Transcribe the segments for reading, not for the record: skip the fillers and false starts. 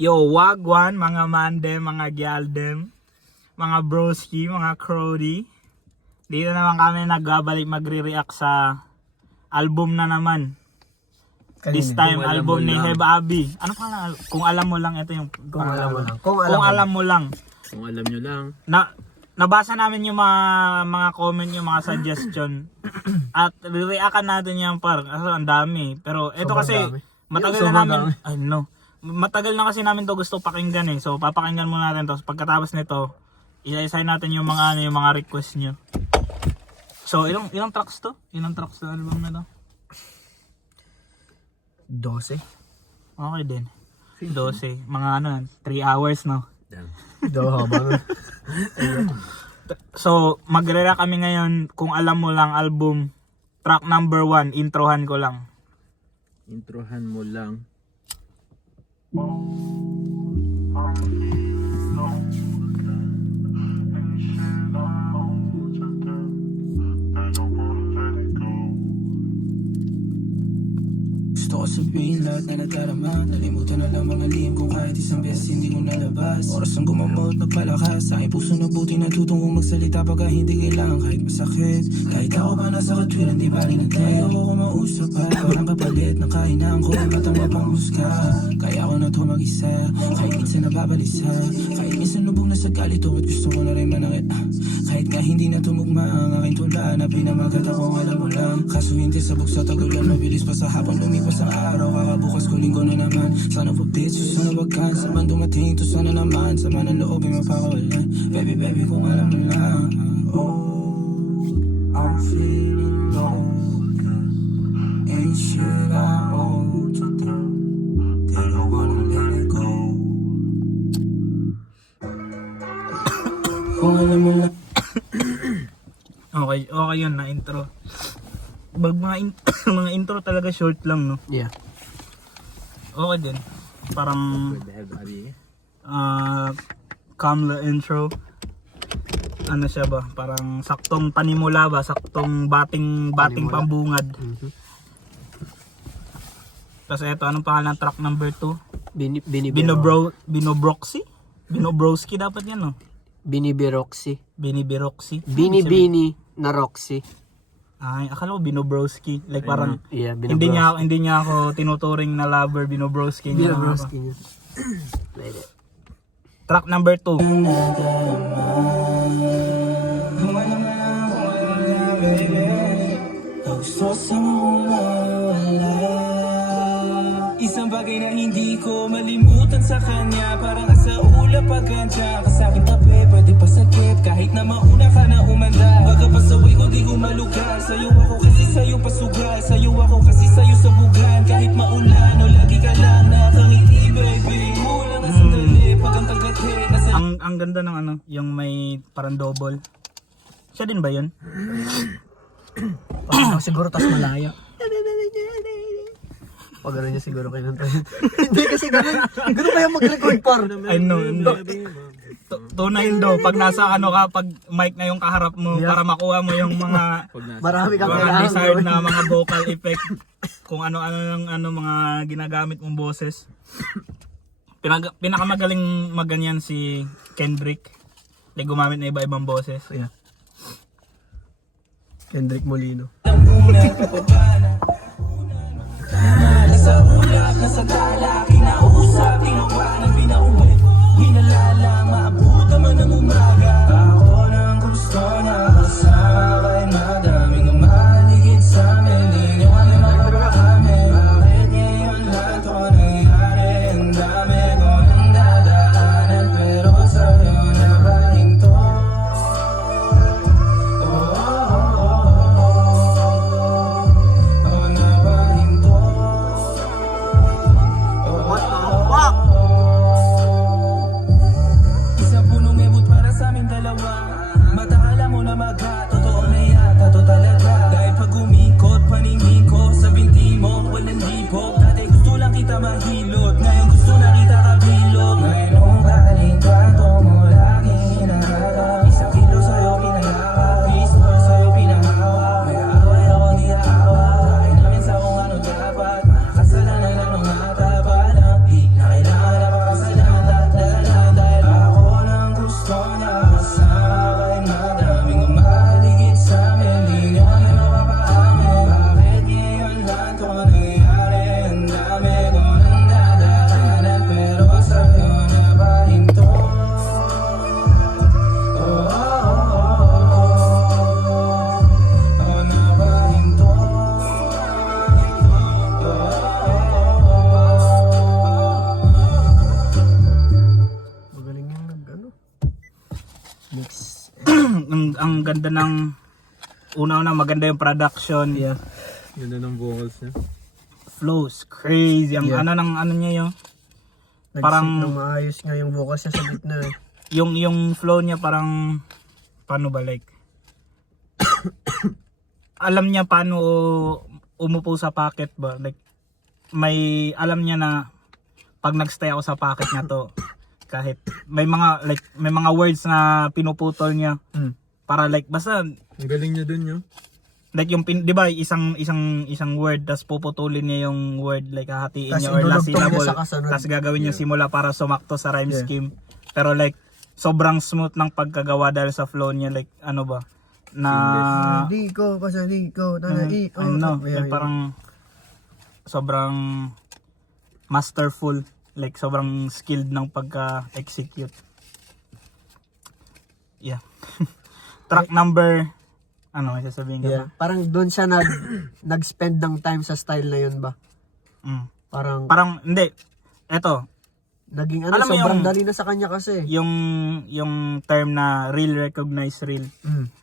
Yo, wagwan, mga mandem, mga gyaldem, mga broski, mga crody. Dito naman kami nagbabalik magre-react sa album na naman. This time, album ni Heba Abi. Ano pa lang? Kung alam mo lang, ito yung Kung alam mo lang. Kung alam mo lang. Kung alam nyo lang. Nabasa namin yung mga comment, yung mga suggestion. At re-reactan natin yan par. Kasi ang dami. Pero ito kasi, matagal na namin. Ay no. Matagal na kasi namin to gusto pakinggan eh. So papakinggan muna natin to. Pagkatapos nito, isa-isay natin yung mga request nyo. So ilang tracks to? Ilang tracks to album na to? 12. Okay din. 12. Mga 3 hours no. Haba. So magre-react kami ngayon kung alam mo lang album. Track number 1, introhan ko lang. Introhan mo lang. Gusto ko sabihin lahat na nadarama. Nalimutan na lang mga lihim kung kahit isang beses hindi ko nalabas. Oras ang gumamot, nagpalakas. Sa aking puso na buti natutong kong magsalita pagka hindi kailangan kahit masakit. Kahit ako pa nasa katwiran, di bali ng tayo. Ako kumausap pa, parang kapalit ng kainaan ko. Matang mapanghusga. Kaya ako na to mag-isa. Kahit minsan nababalisa. Kahit minsan lubog na sa galito at gusto ko na rin manakit. Kahit nga hindi na tumugma ang aking tula na pinamagat akong alam mo lang. Kaso hindi sabog sa tagulan, mabilis pa sa habang lumipas ang araw. Kakabukas ko linggo na naman. Sana po bitch, sana wag ka. Saman dumating to sana naman. Sama ng loob ay mapakawalan. Baby, baby, kung alam mo lang. Oh, I'm feeling low. Ain't shit I hold you down. They don't wanna let it go. Kung alam mo lang. Okay yun na intro. Mga intro talaga short lang no. Yeah. Okay din. Parang With the Heba Abi. Kamla intro. Ano siya ba? Parang saktong panimula ba? Saktong bating pambungad. Tapos ito, anong pangalan ng track number 2? Binobroxy? Binobroski dapat yan no? Binibiroxy. Binibiroxy? Bini na Roxy. Ay, akala ko Binobroski. Like parang Yeah, hindi niya ako tinuturing na lover, Binobroski niya. Binobroski niya. Pwede. Track number 2. Gusto sa mawala. Isang bagay na hindi ko malimutan sa kanya. Parang asa ulap pagkantya. Kasabing tabi, pwede pa sakit. Kahit na mauna ka na umanda. Baga pasaway ko di ko malugar. Sa'yo ako kasi sa'yo pasugal. Sa'yo ako kasi sa'yo sabugan. Kahit maulan o lagi ka lang nakangiti baby. Kulang ang sandali pag ang kagati. Ang ganda ng yung may parang double. Siya din ba yun? Siguro tas malaya. Pag gano'n niya siguro kayo nang hindi kasi gano'n. Gano'n kaya mag-record par. I know. Tunay daw pag nasa pag mic na yung kaharap mo para makuha mo yung mga Marami kang mga kailangan desired gawin. na mga vocal effect. Kung ano-ano ng mga ginagamit mong boses. Pinakamagaling maganyan si Kendrick. Like gumamit na iba-ibang boses. Yeah. Kendrick Molino. Nasa ulap, nasa tala, kinausap, tinawanan, pinaubay. Hinalala, maabot naman ang umaga. Ako nang gusto na kasama kay madaming umaligid sa amin. Di nyo alam makakami. Bakit ngayon lang to nangyari? Ang dami ko nang dadaanan, pero sa'yo nabahinto. ang ganda ng una-una, maganda yung production. Yeah. Ganda ng vocals niya. Flows, crazy. Ang Yeah. ano niya yun. Nag-sit Parang- ng maayos nga yung vocals niya sa gitna. Yung flow niya parang, paano ba like, alam niya paano umupo sa pocket ba. Like, alam niya na pag nagstay ako sa pocket niya to, kahit may mga words na pinuputol niya para like basta Ang galing niya dun, yun. like yung 'di ba isang word tas puputulin niya yung word like hahatiin Tas niya or last idudugtong niya syllable sa kasunod. tas gagawin niya simula para sumakto sa rhyme Yeah. scheme. Pero like sobrang smooth ng pagkagawa dahil sa flow niya like ano ba na Di ko, pasali ko, nanai. ano like parang sobrang masterful, like sobrang skilled ng pagka-execute. Yeah. Track number ano may sasabihin ka Yeah. Parang doon siya nag-spend ng time sa style na yun ba? ba? Parang Hindi. Eto, naging alam mo sobrang yung- dali na sa kanya kasi. yung term na real recognize real.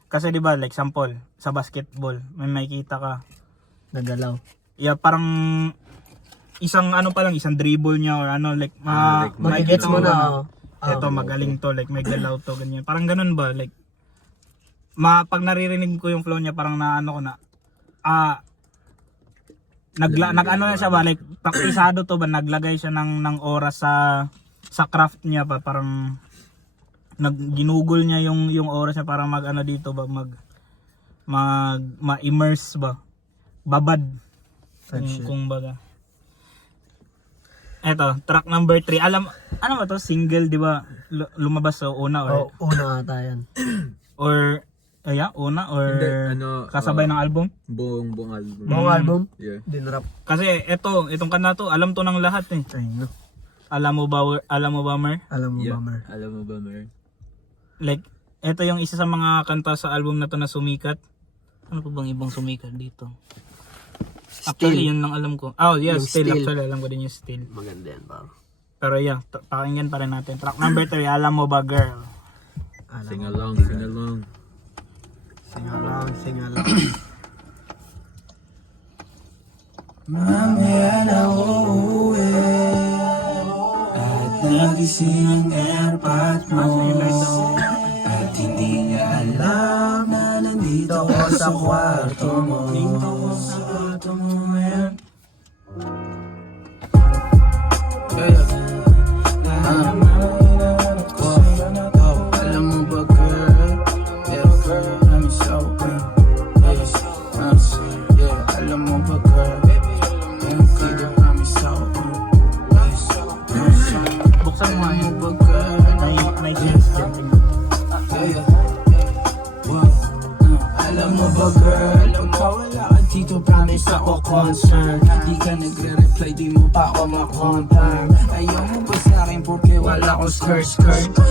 Kasi 'di ba like sample sa basketball, may makikita ka. Nagalaw. Yeah, parang isang isang dribble niya or ano like Magigets mo na. Ito magaling to, like may galaw to, ganyan. Parang ganun ba, like pag naririnig ko yung flow niya parang naano ko na nag-ano na siya ba, like praktisado to ba, naglagay siya ng oras sa craft niya ba, parang ginugol niya yung oras niya para mag-ano dito ba, ma-immerse ba, babad kung baga. Eto, track number 3. Ano ba to? Single, di ba? Lumabas sa una or Una ata yan. una or Hindi, kasabay ng album? Buong album. Buong album? Yeah. Dinrap. Kasi itong kanta to, alam to ng lahat eh. Ay no. Alam mo ba, Mer? Alam mo Yeah. ba, Mer? Alam mo ba, Mer? Like, ito yung isa sa mga kanta sa album na to na sumikat. Ano pa bang ibang sumikat dito? Actually, yun lang alam ko. Oh, yeah, Yung Still. Still. Actually, alam ko din yung Still. Maganda yan, pal. Pero yeah, pakinggan pa rin natin. Track number 3, Alam Mo Ba Girl? Sing along, sing along. Sing along. Mamaya na uuwi at nagising ang airpot mo at hindi niya alam na nandito ako sa kwarto mo. Man. Alam mo ba girl? Yeah girl, I'm so good. Yeah, alam mo ba girl? Yeah girl, I'm so good. Buksan mo nga Alam yun. mo ba girl? Alam mo ba girl? Pagka wala ka dito, promise ako concern. Di ka nagre-reply, di mo pa ako makontak. Ayaw mo ba sa'kin porque wala ko skirt?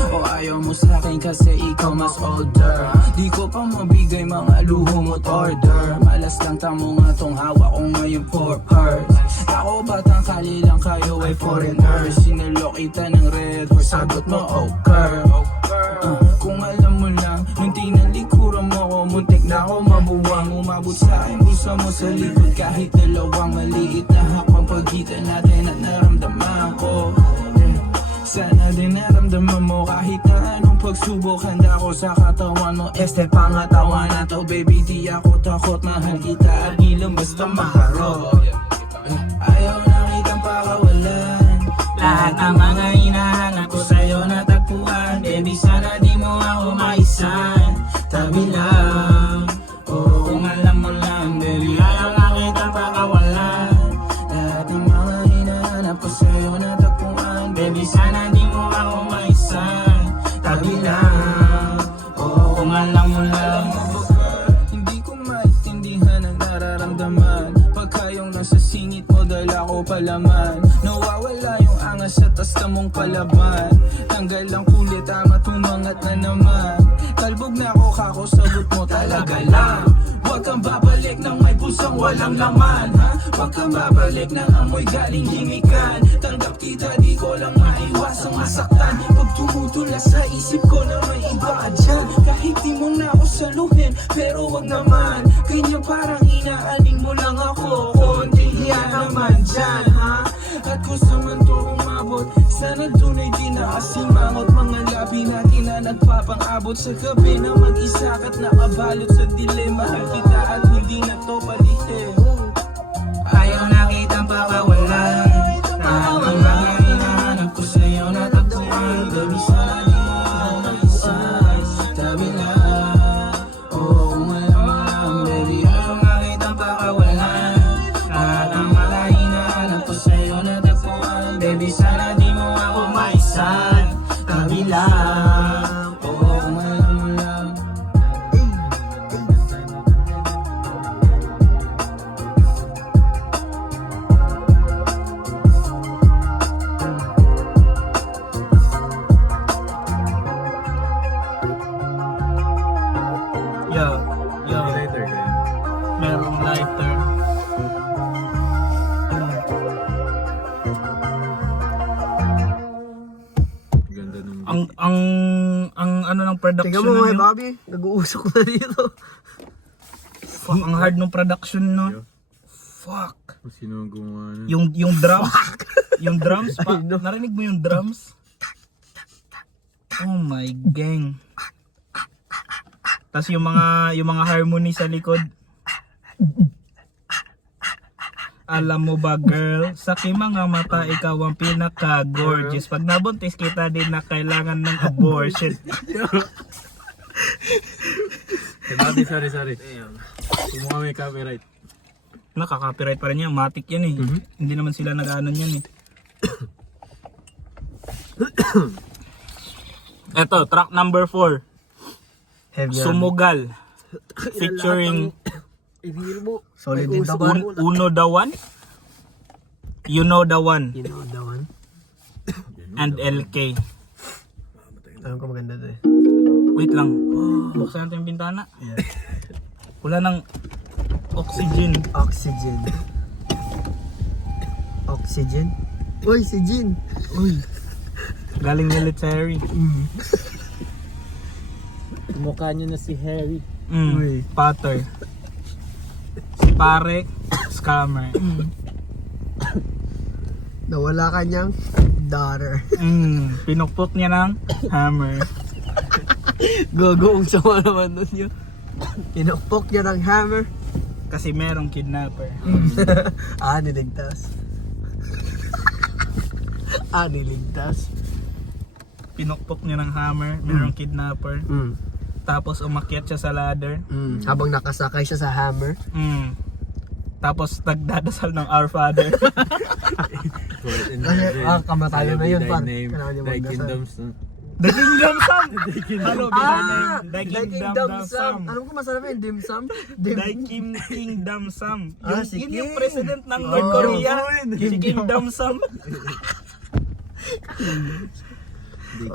O ayaw mo sa'kin kasi ikaw mas older? Di ko pa mabigay mga luho mo't order. Malas lang tamo nga tong hawak ko ngayon for purse. Ako batang kali lang, kayo ay foreigners. Sinulok kita ng red horse, sagot mo okay. Kung alam mo lang, nung tinalikuran mo ko, muntik na ako mabuwang. Umabot sa akin, puso mo sa likod kahit dalawang maliit na hakbang pagitan natin at naramdaman ko. Sana din naramdaman mo kahit na anong pagsubok, handa ko sa katawan mo. Este pangatawan na to, baby, di ako takot. Mahal kita at ilang basta maharot. Ayaw na kitang pakawalan. Lahat ng mga hinahanap ko sa'yo natagpuan. Baby, sana di mo ako maisan. Tabi lang, oo, kung alam mo lang. Baby, ayaw na kitang pakawalan. Lahat ng mga hinahanap ko sa'yo natagpuan. Baby, sana di mo ako maisan. Tabi lang, oo, kung alam mo lang. Hindi ko maintindihan ang nararamdaman. Pagka yung nasa singit mo, dala ko palaman. Nawawala yung angas sa tasta mong palaban. Tanggal ang kulit, ama tumangat na naman. Kalbog na ako, kako, sagot mo talaga lang. Huwag kang babalik ng may pusong walang laman, ha? Huwag kang babalik ng amoy galing himikan. Tanggap kita, di ko lang maiwasang masaktan. Pag tumutula sa isip ko na may iba ka dyan. Kahit di mo na ako saluhin, pero wag naman. Ganyan parang inaaning mo lang ako. Konti hiya naman dyan, ha? At kung sa man to umabot, sana tunay din na asimangot. Mga labi natin na nagpapang-abot sa gabi na mag-isa ka't nakabalot sa dilim. Mahal kita at hindi na to palihim. Ayaw na kitang pakawalan. Lahat ng mga hinahanap ko sa'yo natagpuan. Gabi sana di mo maisan. Tabi lang, oo malamang. Baby, ayaw na kitang pakawalan. Lahat ng mga hinahanap ko sa'yo natagpuan. Baby, sana di mo ako maisan. Tabi lang, oo malamang. Yo, yo, Later kaya. merong lighter. Ganda nung Ang ano ng production Tingnan mo, nyo. Bobby. Nag-uusok na dito. Fuck, ang hard ng production no. Yo. Fuck. Kung sino ang gumawa nun. Yung drums. Yung drums pa. Narinig mo yung drums? Oh my gang. Tapos yung mga harmony sa likod. Alam mo ba girl, sa aking mga mata ikaw ang pinaka-gorgeous. Pag nabuntis kita din na kailangan ng abortion. Hey, sorry. Kumuha may copyright. Nakaka-copyright pa rin yan, matik yan eh. Hindi naman sila nag-ano yan eh. Eto, track number 4. Sumugal. Featuring Ibigil mo. Solid din daw. Uno the One, You Know the One, Dawan. and LK. Alam ko maganda to eh. Wait lang. Buksan natin yung bintana. Wala ng oxygen. Oxygen. Oxygen? Uy, si Jin. Uy. Galing military. Mukha niyo na si Harry. Uy. Potter. Si pare, scammer. Nawala kanyang daughter. Pinukpok niya ng hammer. Gogo, ang sama naman nun yun. Pinukpok niya ng hammer. Kasi merong kidnapper. Niligtas. Niligtas. Pinukpok niya ng hammer, merong kidnapper. Tapos umakyat siya sa ladder. Habang nakasakay siya sa hammer. Tapos nagdadasal ng Our Father. Kamatayan na yun, par. Thy name, Kailangan niya thy magdasal. kingdoms. The Kingdom Sam! Hello, The Kingdom Sam. Alam ko masarap yung dim sum. Thy Kingdom Sam. Si Yun yung King. president ng North Korea. Si Kingdom Sam.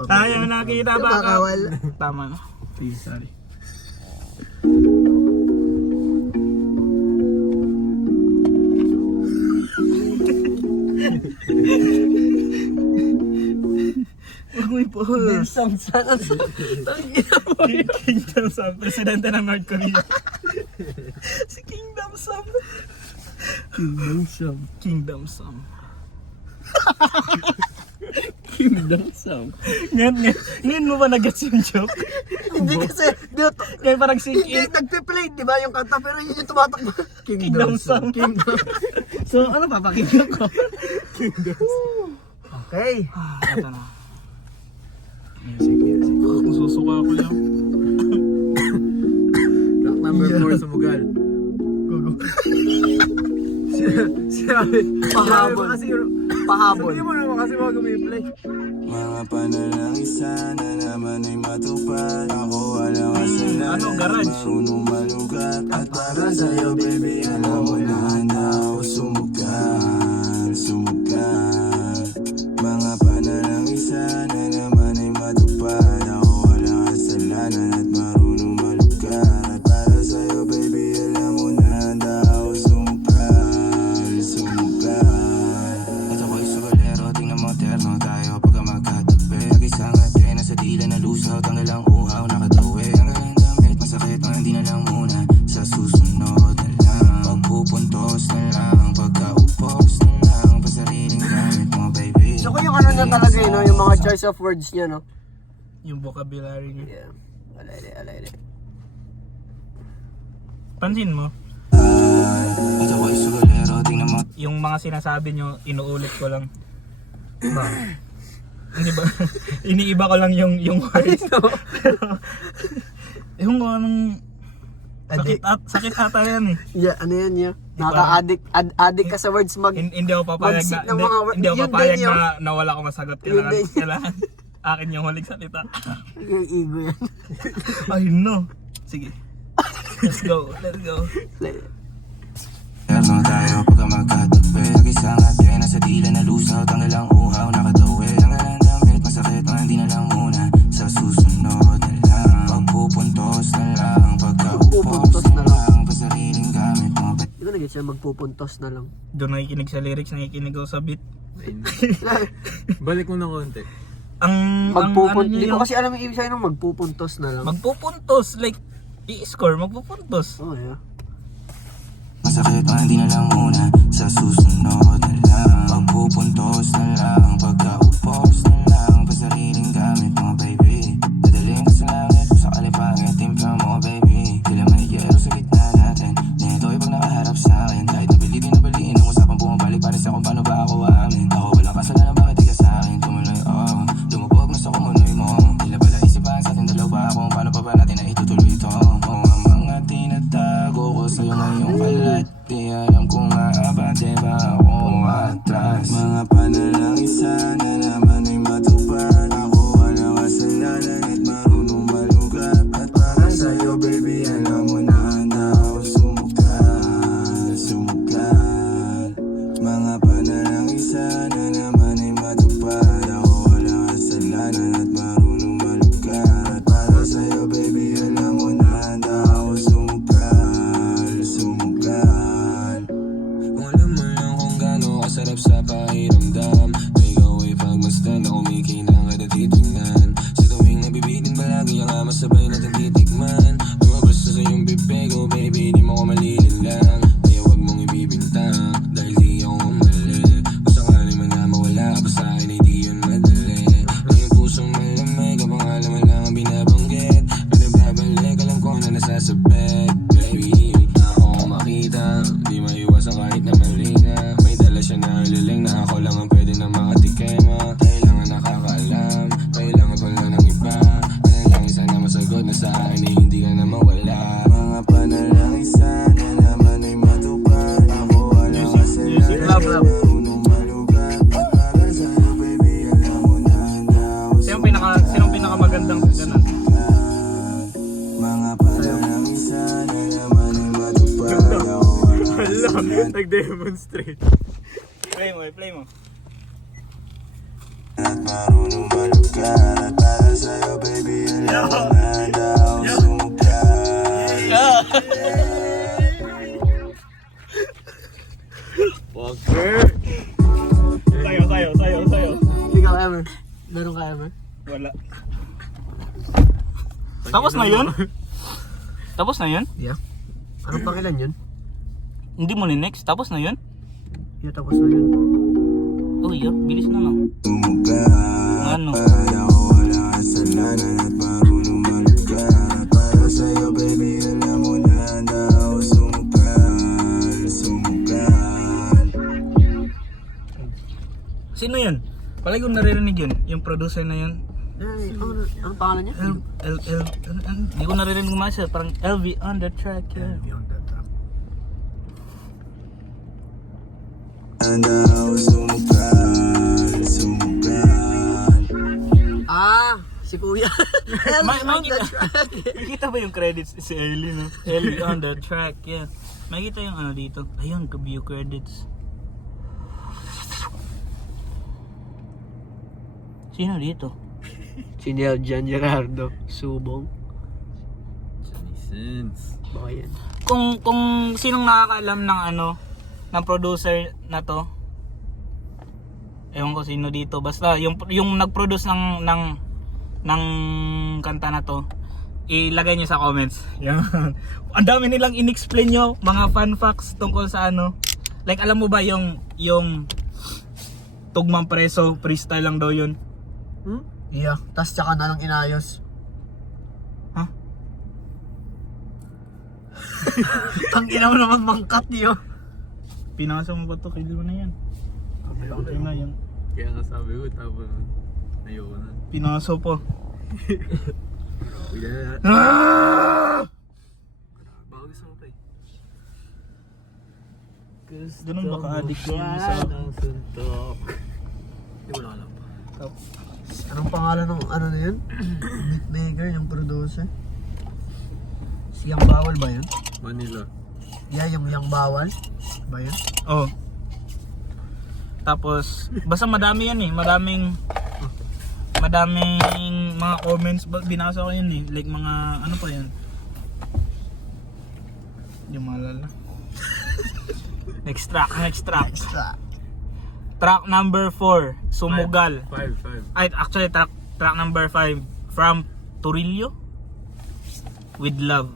Tayo nakita ba ka? Bakawal. Tama. Sige, sorry. Huwag mo Dim i-pause. sum sana. Kingdom Sam, presidente ng North Korea. Si Kingdom Sam. Kingdom Sam. Kingdom Sam. Kingdom Sam. Ngayon mo ba nag-gets yung joke? Hindi kasi, Ngayon parang sink hindi in. nagpe-play, di ba yung kanta, pero yun yung tumatakbo. Kingdom Sam. Kingdom. So ano papakinggan ko? Okay. Ito na. Sige. Kung susuka ako lang. Track number 4, Sumugal. Sabi, pahabol. Pahabol. Sabi mo naman kasi bago may play. Mga panalangin sana naman ay matupad. Ako walang kasalanan, Ano, garage? marunong malugat. At para sa'yo baby, alam mo na handa ako sumugal. Mga panalangin sana naman ay matupad. Ako walang kasalanan at marunong malugat. At para sa'yo baby, alam mo na handa ako Maganda talaga yun, no? Yung mga choice of words niya, no? Yung vocabulary niya. Yeah. Alay. Pansin mo, Ito ay sugalero, tingnan mo. yung mga sinasabi nyo, inuulit ko lang. Hindi ba? Iniiba ko lang yung words. Pero, yung anong sakit ata yan eh. Yeah, ano yan yun? Nakaka-addict ka sa words Hindi ako papayag Mag-sit na, ng mga hindi ako yun papayag din yun. na wala akong masagot. Yun din yun. Kailangan akin yung huling salita. Yung ego yan. Ay no. Sige. Let's go. Terno tayo pagka magkatabi. Isang ate na sa dila na lusaw. Tanggal ang uhaw, nakatawi. Tanggal ang damit, masakit na hindi na lang muna. Sa susunod na lang magpupuntos na lang. Pagkaupos na lang pasariling gamit mo. Di ba naging siya magpupuntos na lang? Doon nakikinig sa lyrics, nakikinig ako sa beat. Balik mo ng konti. Hindi ko kasi alam yung ibig sabihin ng magpupuntos na lang. Magpupuntos, like, i-score, magpupuntos. Oh, yeah. Masakit na hindi na lang muna. Sa susunod na lang magpupuntos na lang. Pagkaupos na lang pasariling gamit mo, baby. Dadaling ka sa langit kung sakali pangit. Timpla mo, baby. Tila may yelo sa gitna natin. Nito ay pag nakaharap sa akin. Kahit nabilitin na baliin ang usapang bumabalik pa rin sa kung paano ba ako aamin. Ako walang kasalanan, bakit di ka sa akin tumuloy, oh. Lumubog na sa kumunoy mo. Tila pala isipan sa ating dalawa kung paano pa ba natin na itutuloy ito. Oh, ang mga tinatago ko sa'yo ngayong kalat. Di alam kung maabante ba ako atras. Mga panalangin sana naman ay matupad. Ako walang kasalanan at marunong malugat. At para sa'yo baby alam mo na handa ako sumugal. Mga panalangin sana naman ay matupad. Ako walang kasalanan at marunong malugat. At para sa'yo baby alam mo na handa ako sumugal. Kung alam mo lang kung gaano kasarap sa pakiramdam na ikaw ay pagmasdan na kumikinang at natitingnan. Sa tuwing nabibitin palagi ang ama sabay natin titikman. Lumabas na sa iyong bibig, oh baby, di mo ko malilinlang. Kaya huwag mong ibibintang dahil di ako umali. Kung sakali man na mawala pa sa akin ay di yun madali. Ang iyong pusong malamig, ang pangalan mo lang ang binabanggit. Pinababalik, alam ko na nasasabit, baby. Ako makita, di maiwasan kahit na mali na. May dala siya na liling na ako lang ang pwede na makatikema. Kailangan nakakaalam, kailangan ko lang ng iba. Panalangin sana masagot na sa akin ay hindi ka na mawala. Mga panalangin sana naman ay matupad. Ako walang kasalanan, marunong malugat. Para sa'yo baby alam mo na handa ako Sinong pinakamagandang ganun? mga panalangin sana naman ay matupad. Ako walang Nag-demonstrate. Play mo. at marunong malugat. At para sa'yo baby alam mo na handa ako sumugal. Sayo. Ikaw, Emer. Meron ka, Emer? Wala. Tapos na yun? Tapos na yun? Yeah. Anong pangilan yun? Hindi mo ni next. Tapos na yun? Yeah, tapos na yun. Oh, yeah. Bilis na lang. Sumugal. Ano? Ako walang kasalanan at marunong malugat. Para sa'yo baby alam mo na handa ako sumugal. Sino yun? Palagi ko naririnig yun. Yung producer na yun. Anong pangalan niya? Hindi ko naririnig gumasya. Parang LV on the track. Yeah. Handa ako sumugal. Si Kuya. Makikita ba yung credits si Ellie, no? Ellie on the track, yeah. Makikita yung ano dito. Ayun, view credits. Sino dito? Si Neil Jan Gerardo Subong. Sense. Baka yan. Kung sinong nakakaalam ng ano, ng producer na to. Ewan ko sino dito. Basta yung nag-produce ng kanta na to, ilagay nyo sa comments. Yan. Ang dami nilang in-explain nyo, mga fun facts tungkol sa ano. Like alam mo ba yung tugmang preso, freestyle lang daw yun. Yeah, tas tsaka na lang inayos. Ha? Tangina mo naman mangkat yo. Pinasa mo ba to? Kailan mo na yan? Okay na yan. Kaya nga sabi ko, tapos ayoko na. Pinaso po. Kaya Baka gusto mo, pre. Ganun ba ka-addict yun sa... suntok. Hindi mo na alam. Anong pangalan ng ano na yun? Beatmaker, yung producer? Si Yang Bawal ba yun? Manila. Yeah, yung Yang Bawal ba yun? Oh. Tapos, basta madami yan eh. Madaming mga comments. Binasa ko yun eh. Like mga, ano pa yan? Hindi mo maalala. Next track. Extra. Track number 4, Sumugal. 5. Ay, actually, track number 5, From Turillo with Love.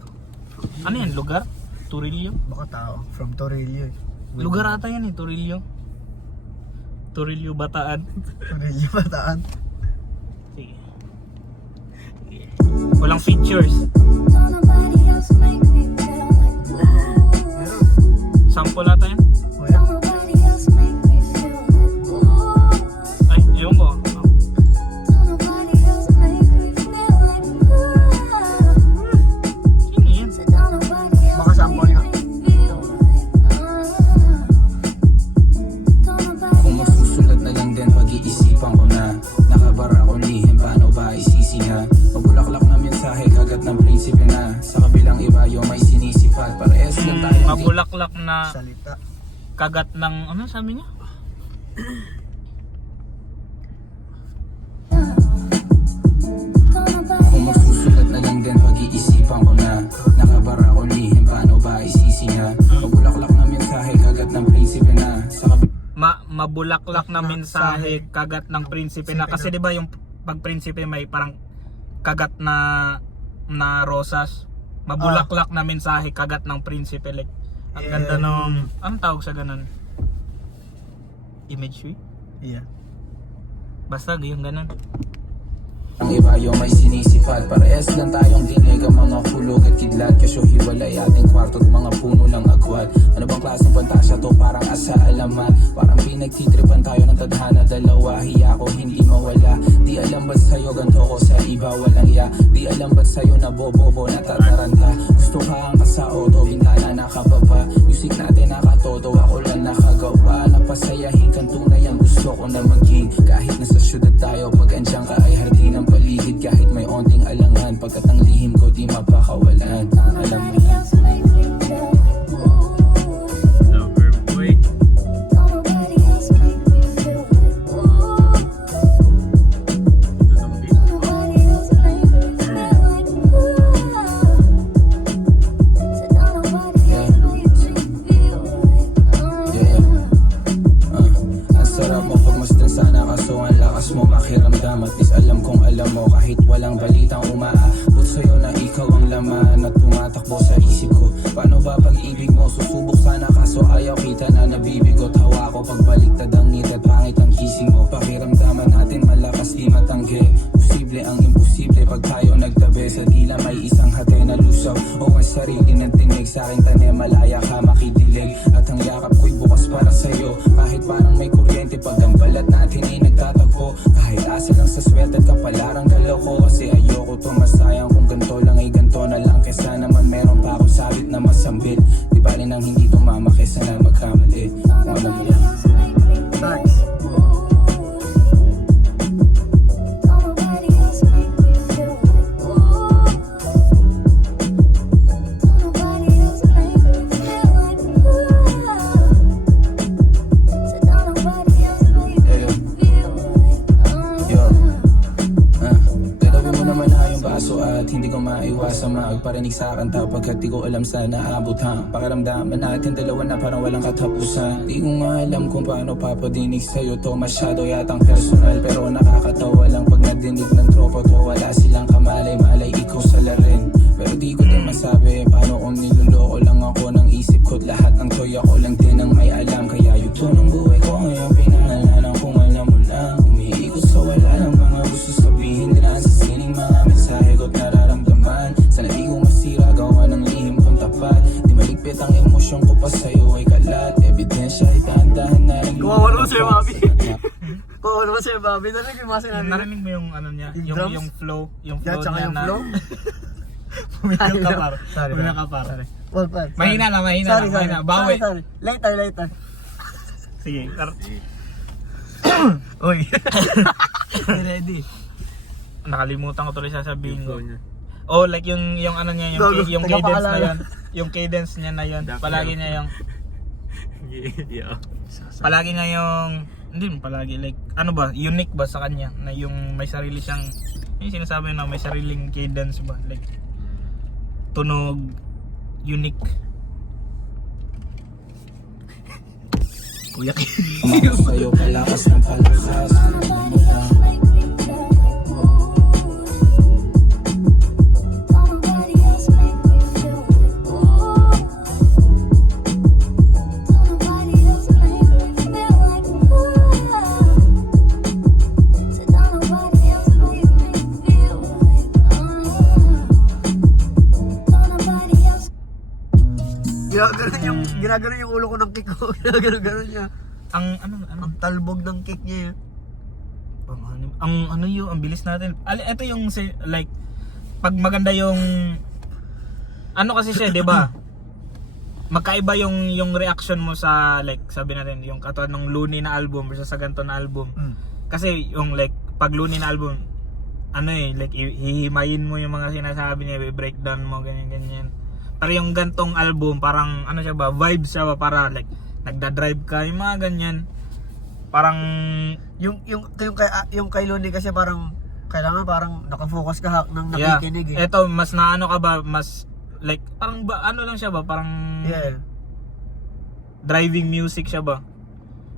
Ano yan? Lugar? Turillo? Baka tao. From Torrillo eh. Lugar ata yan eh, Turillo. Turillo, Bataan. Torrillo Bataan. Sige. Walang features. Sample ata yan. Wala. Ay, ewan ko. Sino yan? Baka sample nga. Kung magsusulat na lang din pag-iisipan ko na nakabara kong lihim, paano ba isisiha? Mabulaklak na mensahe, kagat ng prinsipe na sa kabilang iba yung may sinisipat. Parehas lang tayo Mabulaklak na Salita. kagat ng, ano sabi niya? Kung magsusulat na lang din pag-iisipan ko na nakabara kong lihim, paano ba isisiha? Mabulaklak na mensahe, kagat ng prinsipe na sa kabilang Mabulaklak na mensahe, kagat ng prinsipe na. Kasi di ba yung pag prinsipe may parang kagat na rosas. Mabulaklak na mensahe, kagat ng prinsipe. Like, ang ganda nung, anong tawag sa ganun? Imagery? Yeah. Basta yung ganun. ang iba yung may sinisipat. Parehas lang tayong dinig, ang mga kulog at kidlat. Kasyo hiwalay ating kwarto at mga puno lang agwat. Ano bang klaseng pantasya to? Parang asa alamat. Parang pinagtitripan tayo ng tadhana. Dalawa, hiya ko hindi mawala. Di alam ba't sa'yo ganto ko sa iba walang ya. Di alam ba't sa'yo na bobobo natataranta. Gusto ka ang sa auto, bintana nakababa. Music natin nakatodo, ako lang nakagawa. Napasayahin kang tunay ang gusto ko na maging. Kahit nasa syudad tayo, pag andyan ka ay hardin ang paligid. Kahit may onting alangan, pagkat ang lihim ko di mapakawalan. Alam mo Lover boy. Tutong beat. Ang sarap mo pagmasdan sana, kaso ang lakas mo makiramdam. At least alam kong alam mo kahit walang balitang umaabot sa'yo na ikaw ang laman at tumatakbo sa isip ko. Paano ba pag-ibig mo? Susubok sana kaso ayaw kita na nabibigot. Hawa ko pagbaliktad ang ngit at pangit ang kising mo. Pakiramdaman natin malakas di matanggi. Posible ang imposible pag tayo nagtabi. Sa dila may isang hati na lusaw o ang sarili ng tinig. Sa aking tanim malaya ka makidilig. At ang yakap ko'y bukas para sa'yo. Kahit parang may kuryente pag ang balat natin ay nagtatagpo. Kahit asa lang sa swerte at kapalarang dalaw ko. Kasi ayoko to masayang kung ganto lang ay ganto na lang. Kesa naman meron pa akong sabit na masambit. Di bali nang hindi tumama kesa na magkamali. Kung alam mo yan. Thanks. Gagawin mo naman na yung baso at hindi ko maiwasan magparinig sa kanta pagkat di ko alam saan naabot ha. Pakiramdaman natin dalawa na parang walang katapusan. Di ko nga alam kung paano papadinig sa'yo to. Masyado yatang personal pero nakakatawa lang pag nadinig ng tropa to. Wala silang kamalay-malay, ikaw sa larin. Pero di ko din masabi paano kung niloloko lang ako ng isip ko't lahat ng toy ako lang din ang may alam. Kaya yung tunong buhay ko ngayon pinangalanan kung alam Sir Bobby. Oo naman Sir Bobby. Narinig mo kasi namin. Narinig mo yung ano niya, Yung drums? yung flow Yeah, niya tsaka yung na. flow. Pumigil ka par. Sorry, Pumigil ka par. Well, par. Mahina lang, mahina Sorry, lang, sorry. mahina. Bawi. Sorry. Later. Sige. Uy. Ready. Nakalimutan ko tuloy sasabihin ko. Flow niya. Oh, like yung ano niya, Gago, yung cadence na nagpapaalala. yun. Yung cadence niya na yun. Palagi niya yung Yeah. palagi niya yung hindi palagi like ano ba, unique ba sa kanya na yung may sarili siyang yung sinasabi na may sariling cadence ba, like tunog unique. Kuya Umakas sa'yo, palakas ng palakas. Ginagano yung ulo ko ng kick ko. Ginagano niya. ang Ang talbog ng kick niya yun. ang ano yun, ang bilis natin. Ito yung like pag maganda yung ano kasi siya, 'di ba? Magkaiba yung reaction mo sa like sabi natin yung katulad ng Looney na album versus sa ganito na album. Kasi yung like pag Looney na album ano like hihimayin mo yung mga sinasabi niya, i-breakdown mo ganyan. Pero yung gantong album parang ano siya ba, vibes siya ba, para like nagda-drive ka, yung mga ganyan. Parang yung kay Lonely kasi parang kailangan parang nakafocus ka nang nakikinig eh. Eto mas naano ka ba, mas like parang ba, ano lang siya ba, parang Yeah. driving music siya ba?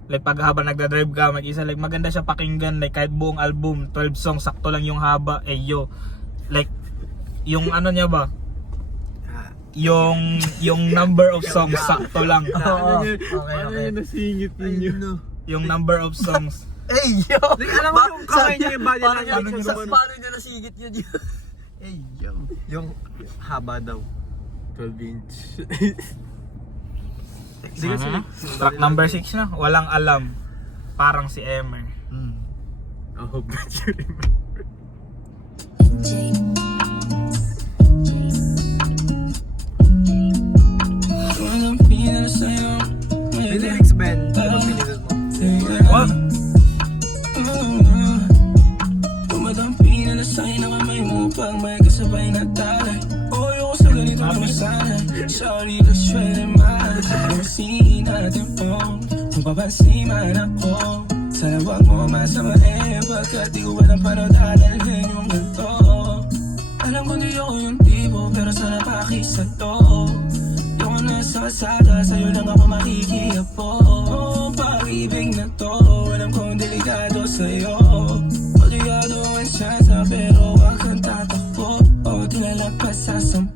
Like pag habang nagda-drive ka mag-isa, like maganda siya pakinggan, like kahit buong album 12 songs sakto lang yung haba, like yung ano niya ba, yung number of songs sakto lang. Oo. Paano niya nasingit ninyo? Yung number of songs. Yo! Alam mo yung kamay niya, yung body paano language niya, niya. paano niya nasigit yun? Yo! Yung haba daw. 12 inch. Track number 6 na, walang alam. Parang si Emer. Oh, but you remember. Walang pinal sa'yo. May lyrics ba yan? Ano bang pinilit mo? What? Dumadampi na lasay na kamay mo pag may kasabay na talay. Ayoko sa ganito na masanay. Sorry ka straight and mad. Ayusin natin po kung papansin man ako. Sana wag mo masamain pagkat di ko ba ng panood dadalhin yung ganito. Alam ko di ako yung tipo pero sana pakisanto. Yung nasa kasada sa'yo lang ako makikiapo. Pag-ibig na to alam kong delikado sa'yo. Oligado ang siyansa pero wag kang tatakbo. O di nalapas sa 10.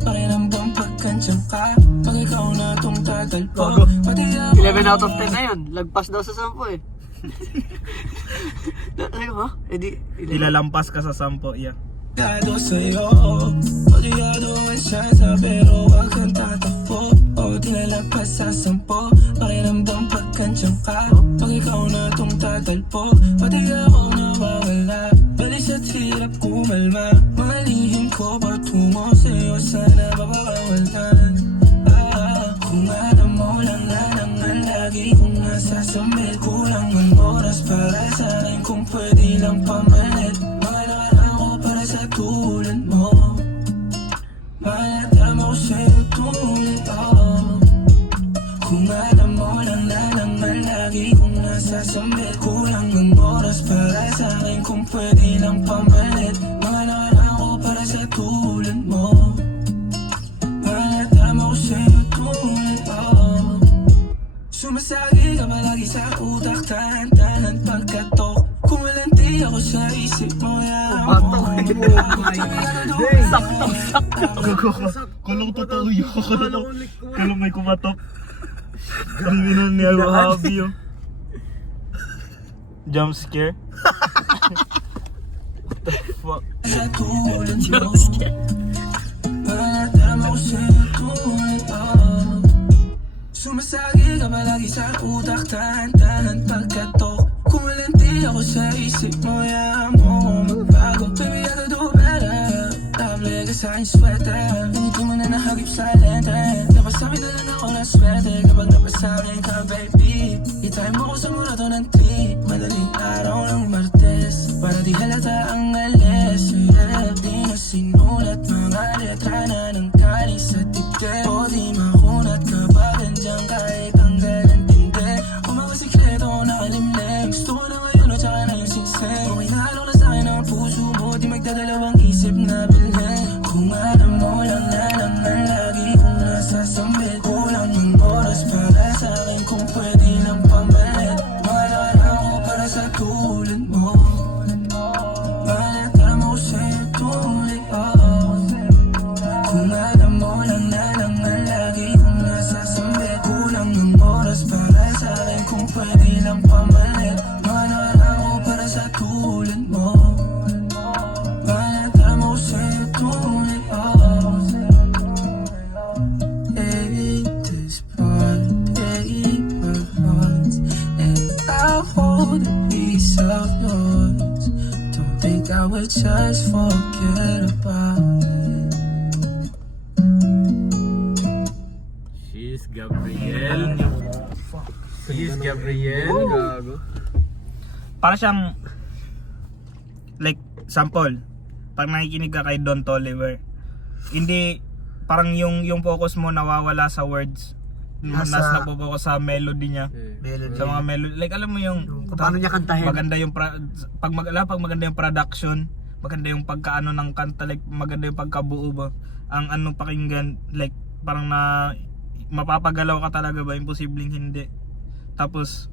Pakiramdam pagkansyang ka pag ikaw na tong tatalpo. Pati ako 11 out of 10 na yun. Lagpas daw sa 10 eh. Ano ha? Edi, Ilalampas ka sa 10, yeah. Oligado sa'yo. Oligado ang siyansa pero wag kang tatakbo. O di nalapas sa 10. Pakiramdam pagkansyang ka pag ikaw na tong tatalpo. Pati ako nawawala. Balis at hirap kumalma. Mga lihim ko patungo sa'yo sana mapakawaltan. Kung alam mo lang na naman lagi kong nasasamit. Kulang ang oras para sa akin kung pwede lang pamalit. Mga nakaraan ko para sa tulad mo. Malatama ko sa'yo tulad kung alam mo lang na naman lagi kong nasasamit. Kulang ang oras para sa akin kung pwede lang pamalit. Mga nakaraan ko para sa tulad mo. Malatama ko sa'yo tulad sumasagi ka palagi sa utak. Tahan-tahan pagkatok. Kung walanti ako sa isip mo, Kulong totoo yun. Kulong may kumatok. Ang ina niya habi yun. Jump scare. What the fuck? sa tulad mo. Malatama ko sa'yo tulad Sumasagi ka palagi sa utak, tahan-tahan pagkatok. Kumalante ako sa isip mo, hayaan mo akong magbago. Baby, I could do better. Table ka sa aking sweater, hindi mo na nahagip sa lente. Napasabi na lang ako ng swerte kapag napasabi ka, baby. Itay mo ko sa mura to ng trip, madaling araw ng Martes, para di halata ang alis. Yeah, di na sinulat mga letra na ng kali sa tiket. O di makunat kapag andyan kahit ang galantinde. O mga sikreto nakalimlim, gusto ko na ngayon o tsaka na yung sinsay. Kung inaalok na sa'kin ang puso mo, di magdadalawang isip na bilhin. Kung alam mo lang na naman lagi kong nasasambit, kulang yung oras para sa'kin kung pwede lang pamalit. Maalala ko para sa tulad mo, maalala mo sa'yo tulad, kung alam mo lang na naman lagi kong nasasambit, kulang yung oras para sa'kin kung pwede lang pamalit. Maalala ko para sa tulad mo, maalala mo sa'yo tulad, this part, my heart, and I'll hold a piece of yours. Don't think I would just forget about it. She's Gabriel. She's Gabriel. Gago. Para siyang, like, sample, pag nakikinig ka kay Don Toliver, hindi, parang yung focus mo nawawala sa words. Mas napopokus sa melody niya. Melody. Sa mga melody. Like, alam mo yung Kung paano niya kantahin. maganda yung pag maganda yung production, maganda yung pagkaano ng kanta, like maganda yung pagkabuo ba. Ang ano pakinggan, like parang na mapapagalaw ka talaga ba, imposibleng hindi. Tapos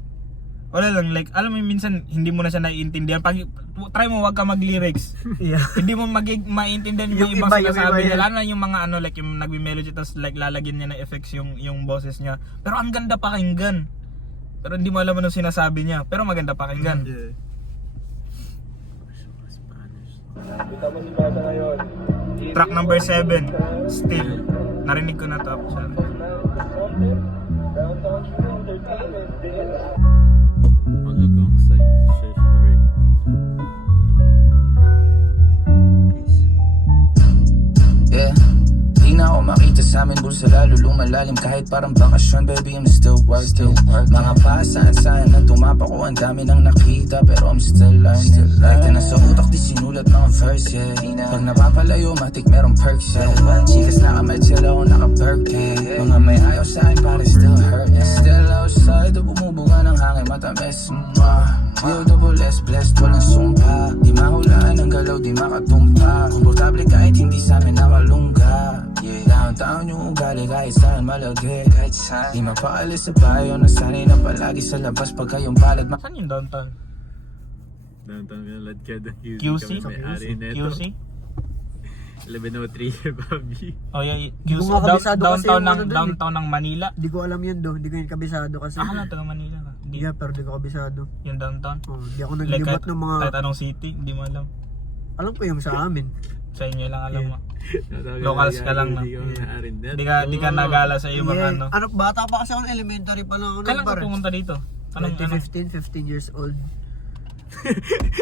wala lang, like alam mo minsan hindi mo na siya naiintindihan. Pag try mo wag ka mag-lyrics. Yeah. Hindi mo maintindihan yung ibang sinasabi niya. Lalo na yung mga ano, like yung nagme-melody tapos like lalagyan niya ng effects yung boses niya. Pero ang ganda pakinggan. Pero hindi mo alam anong sinasabi niya. Pero maganda pakinggan. Track number 7, Still. Narinig ko na to. Magagang sa rin. Yeah, di na ako makita sa amin bulsa lalo lumalalim. Kahit parang bakasyon, baby, I'm still work. Mga pasaan-saan na tumapak ko, ang dami nang nakita, pero I'm still learning. Like na nasa utak, di sinulat mga verse, yeah. Pag napapalayo, matik merong perks, yeah. Chikas naka-medgel ako naka-Birkin. Mga may ayaw sa'kin, pare still hurting. Still outside, bumubuga ng hangin, matamis. Yo, double S, blessed, walang sumpa. Di mahulaan ang galaw, di makatumpa. Komportable kahit hindi sa amin nakalungga. Yeah, downtown yung ugali kahit saan malagi. Di mapaalis sa bayo, nasanay na palagi sa labas pag kayong palad. Saan yung downtown? Downtown Vilad Kada QC? May-ari nito. QC? 1103 Bobby. Oh yeah, Di QC. ko nga kabisado kasi Downtown yung ng ano dun eh. downtown ng Manila. Di ko alam yan do, di ko yun kabisado kasi. Akala taga Manila ka. Hindi. Yeah, pero di ko kabisado. Yung downtown. Oh, di ako Like naglibot ng mga, kahit anong city, hindi mo alam. alam ko yung sa amin. Sa inyo lang alam mo. Natawag Locals na ka lang, no? Hindi ka may-ari nito. Di ka nagala sa ibang Yeah, ano. ano, bata pa kasi ako ng elementary pa lang ako. Kailan ka nagpare. pumunta dito? Anong 2015, 15 years old.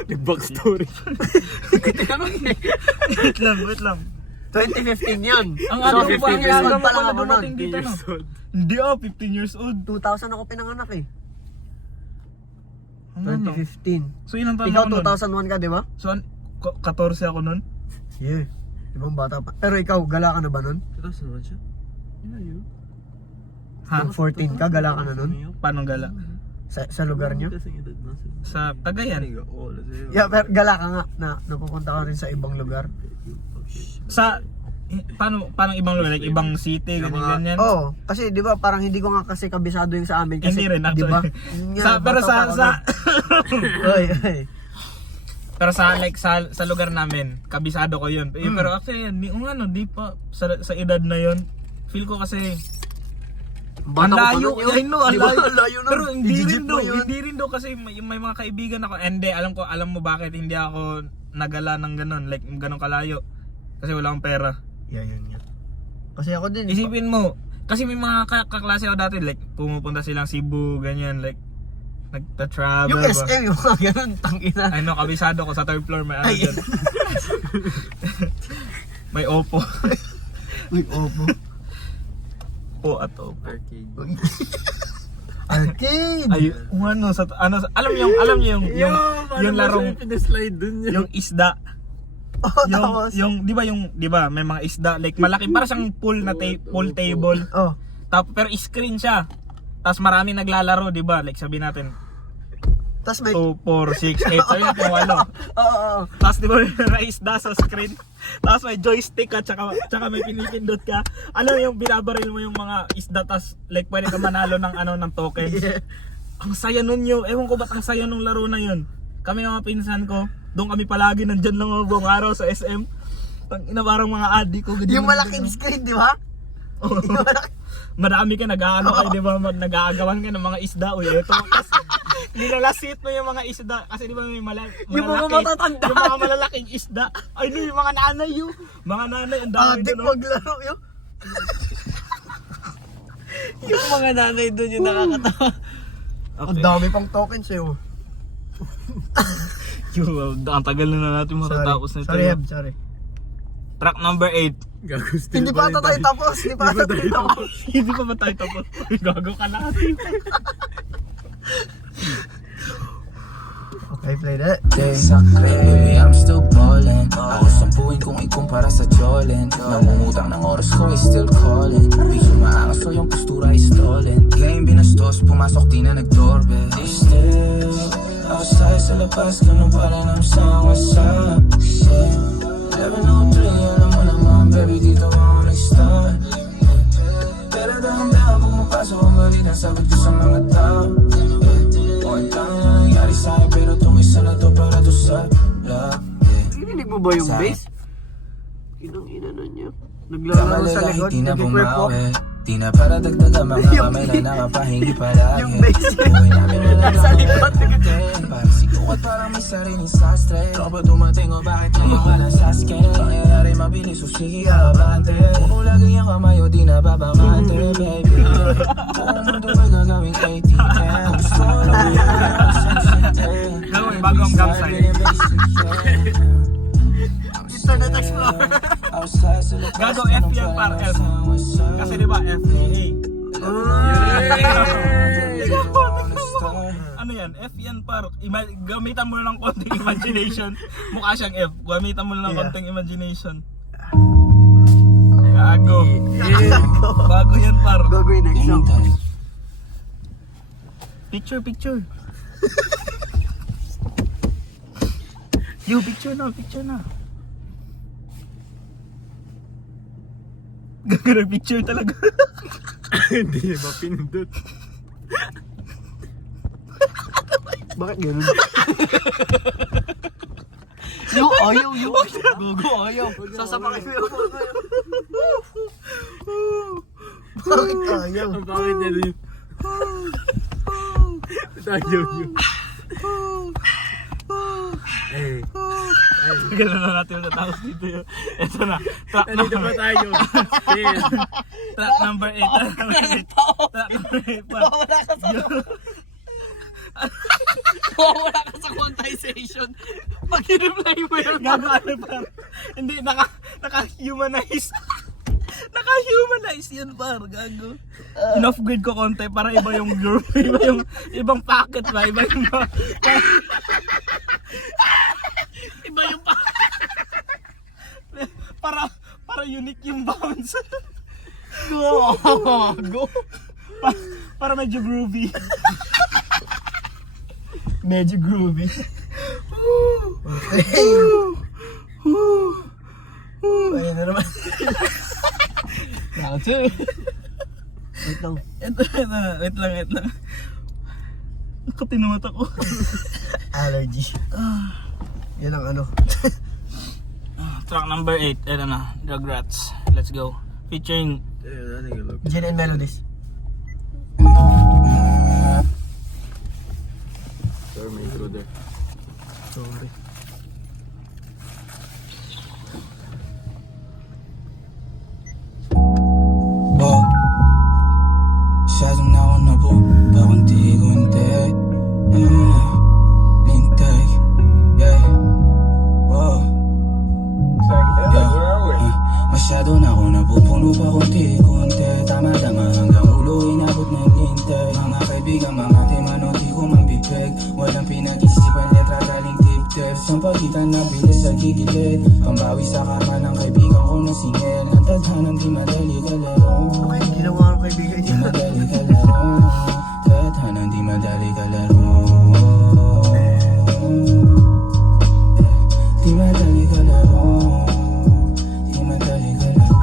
Nag-backstory. Wait lang. 2015 yan. Ang So, ano pa, 15 years ang old aga mo pa lang pala ako nun. dumating dito, no? Hindi 15 years old. 2000 ako pinanganak eh. Ano? 2015. So ilang taon Ikaw ako nun? 2001 ka, di ba? So 14 ako nun? Yeah. Di ba bata pa? Pero ikaw, gala ka na ba nun? 2001 siya? Ha? Nung 14 ka, gala ka na nun? Paano gala? Sa lugar niyo? Sa Cagayan. Yeah, pero gala ka nga na napupunta ka rin sa ibang lugar. Sa paano ibang lugar, like ibang city, ganyan. Oo, kasi di ba parang hindi ko nga kasi kabisado yung sa amin kasi Hindi rin di ba? actually. Yun nga, Sa pero bata pa ako sa Oy, oy. pero sa like sa lugar namin, kabisado ko 'yun. Pero actually di pa sa edad na 'yon. Feel ko kasi ang Bata ko pa layo, nun yun. I know, ang Di ba? layo. Ang layo nun. Pero hindi Digit rin mo daw, yun. hindi rin daw kasi may mga kaibigan ako. And alam mo bakit hindi ako nagala ng ganun, like ganun kalayo. Kasi wala akong pera. Yeah, yun. Kasi ako din. Isipin mo, Kasi may mga kaklase ako dati, like, pumupunta silang Cebu, ganyan, like, nagta-travel. Yung SM, yung mga ganun, tangina. Ay no, kabisado ko sa third floor, may ano dyan. May Oppo. Uy, opo. Po at Oppo. Arcade. Arcade! Ay, ano, alam niyo yung larong, pinaslide dun yun. yung isda. Oh, tapos. Yung 'di ba, may mga isda like malaki para siyang pool na pool table. Oh. Pero screen siya. Tapos marami naglalaro, 'di ba? Like sabi natin Tapos may... 2, 4, 6, 8, sabi natin 8. Oo. Tapos 'di ba may isda sa screen. Tapos may joystick at tsaka may pinipindot ka. Alam mo yung binabaril mo yung mga isda tapos like pwede ka manalo ng tokens. Yeah. Ang saya nun yun. Ewan ko ba't ang saya nung laro na yun. Kami mga pinsan ko, doon kami palagi nandyan lang mga buong araw sa SM. Tangina parang mga adik ko. Yung malaking screen, di ba? Oh. Yung malaki... Marami ka nag-aano kayo, di ba? Nag-aagawan ka ng mga isda. Uy, eto. Tapos, nilalasit mo yung mga isda. Kasi di ba may Yung mga matatanda. Yung mga malalaking isda. Ay, no, yung mga nanay yun. Mga nanay, ang dami Adik doon. maglaro yun. Yung mga nanay dun yung nakakatawa. Ang dami pang tokens eh. Oh. Ang tagal na natin matatapos na ito. Sorry, Heb, sorry. Track number 8. Gago, still Hindi pa ata tayo tapos. Hindi pa ata tayo tapos. Hindi pa ba tayo tapos? Gago ka na. Okay, play that. Baby, I'm still ballin'. Ako sampuin kung ikumpara sa Jolin. Nangungutang ng oras ko is still calling. Piso maangas so yung postura is stolen. Game binastos, pumasok di na nag-doorbell. Still, outside sa labas, ganun pa rin ang saying what's up. 11:03, alam mo naman, baby, dito ako nag-start. Pero dahan-dahan pumapasok ang balita, sagot ko sa mga tao. One time na nangyari sa'yo, pero tumisa na to para to sa love. Narinig mo ba yung bass? Inang-ina na niya. Naglalaro sa likod, di na nag-perform. bumawi. Di na para dagdagan mga kamay na nakapahingi palagi. Yung bass Buhay namin na nasa likod. Parang sikukat parang may sariling sastre. Ikaw ba dumating o bakit ngayon wala sa skin? Pangyayari mabilis o sige abante. Kung lagi ang kamay o di na babakante, baby. Buong mundo ay gagawing 80-10. Gusto ko na Gawin, bago ang gam sign. Internet Explorer. Gago F yan par F. Kasi di ba FDA. Ano yan? F yan par. Gamitan mo lang ng konting imagination. Mukha siyang F. Gamitan mo lang ng konting imagination. Gago. Bago yan par. Gagawin next song. Picture. Yo, picture na. Gagawin picture talaga. Hindi mapindot. Bakit ganun? Ayaw. Gogo, ayaw. Sasapakin mo yung phone mo. Bakit ayaw? Bakit yan yun? Ayaw yun. Eh, Gano'n na natin matatapos dito yun. Ito na. Track nandito number, ba tayo? Still. track number 8. Track number 8 pa. Wala ka sa quantization. Pag i-reply mo yun. Gago ano pa. Hindi, naka-humanize. Naka-humanize yun par. Gago. In-off-grid ko konti para iba yung group. Iba yung ibang packet ba? Iba yung iba yung para unique yung bounce. Go. Para medyo groovy. Medyo groovy. Ayan na naman. Wait lang. Wait lang. Katinamata ko. Allergy. Yan ang ano. Track number 8. Ito na. Rugrats. Let's go. Featuring Gin and Melodies. Sorry, may intruder. Sorry. mambibig. Walang pinag-isipan, letra galing tip-tips. Ang pagitan na bilis sa gigilid. Pambawi sa karma ng kaibigan ko na singil. Ang tadhanang di madali kalaro. Okay, ginawa ko kaibigan Di niya. madali kalaro. Tadhanang di madali kalaro. Di madali kalaro. Di madali kalaro.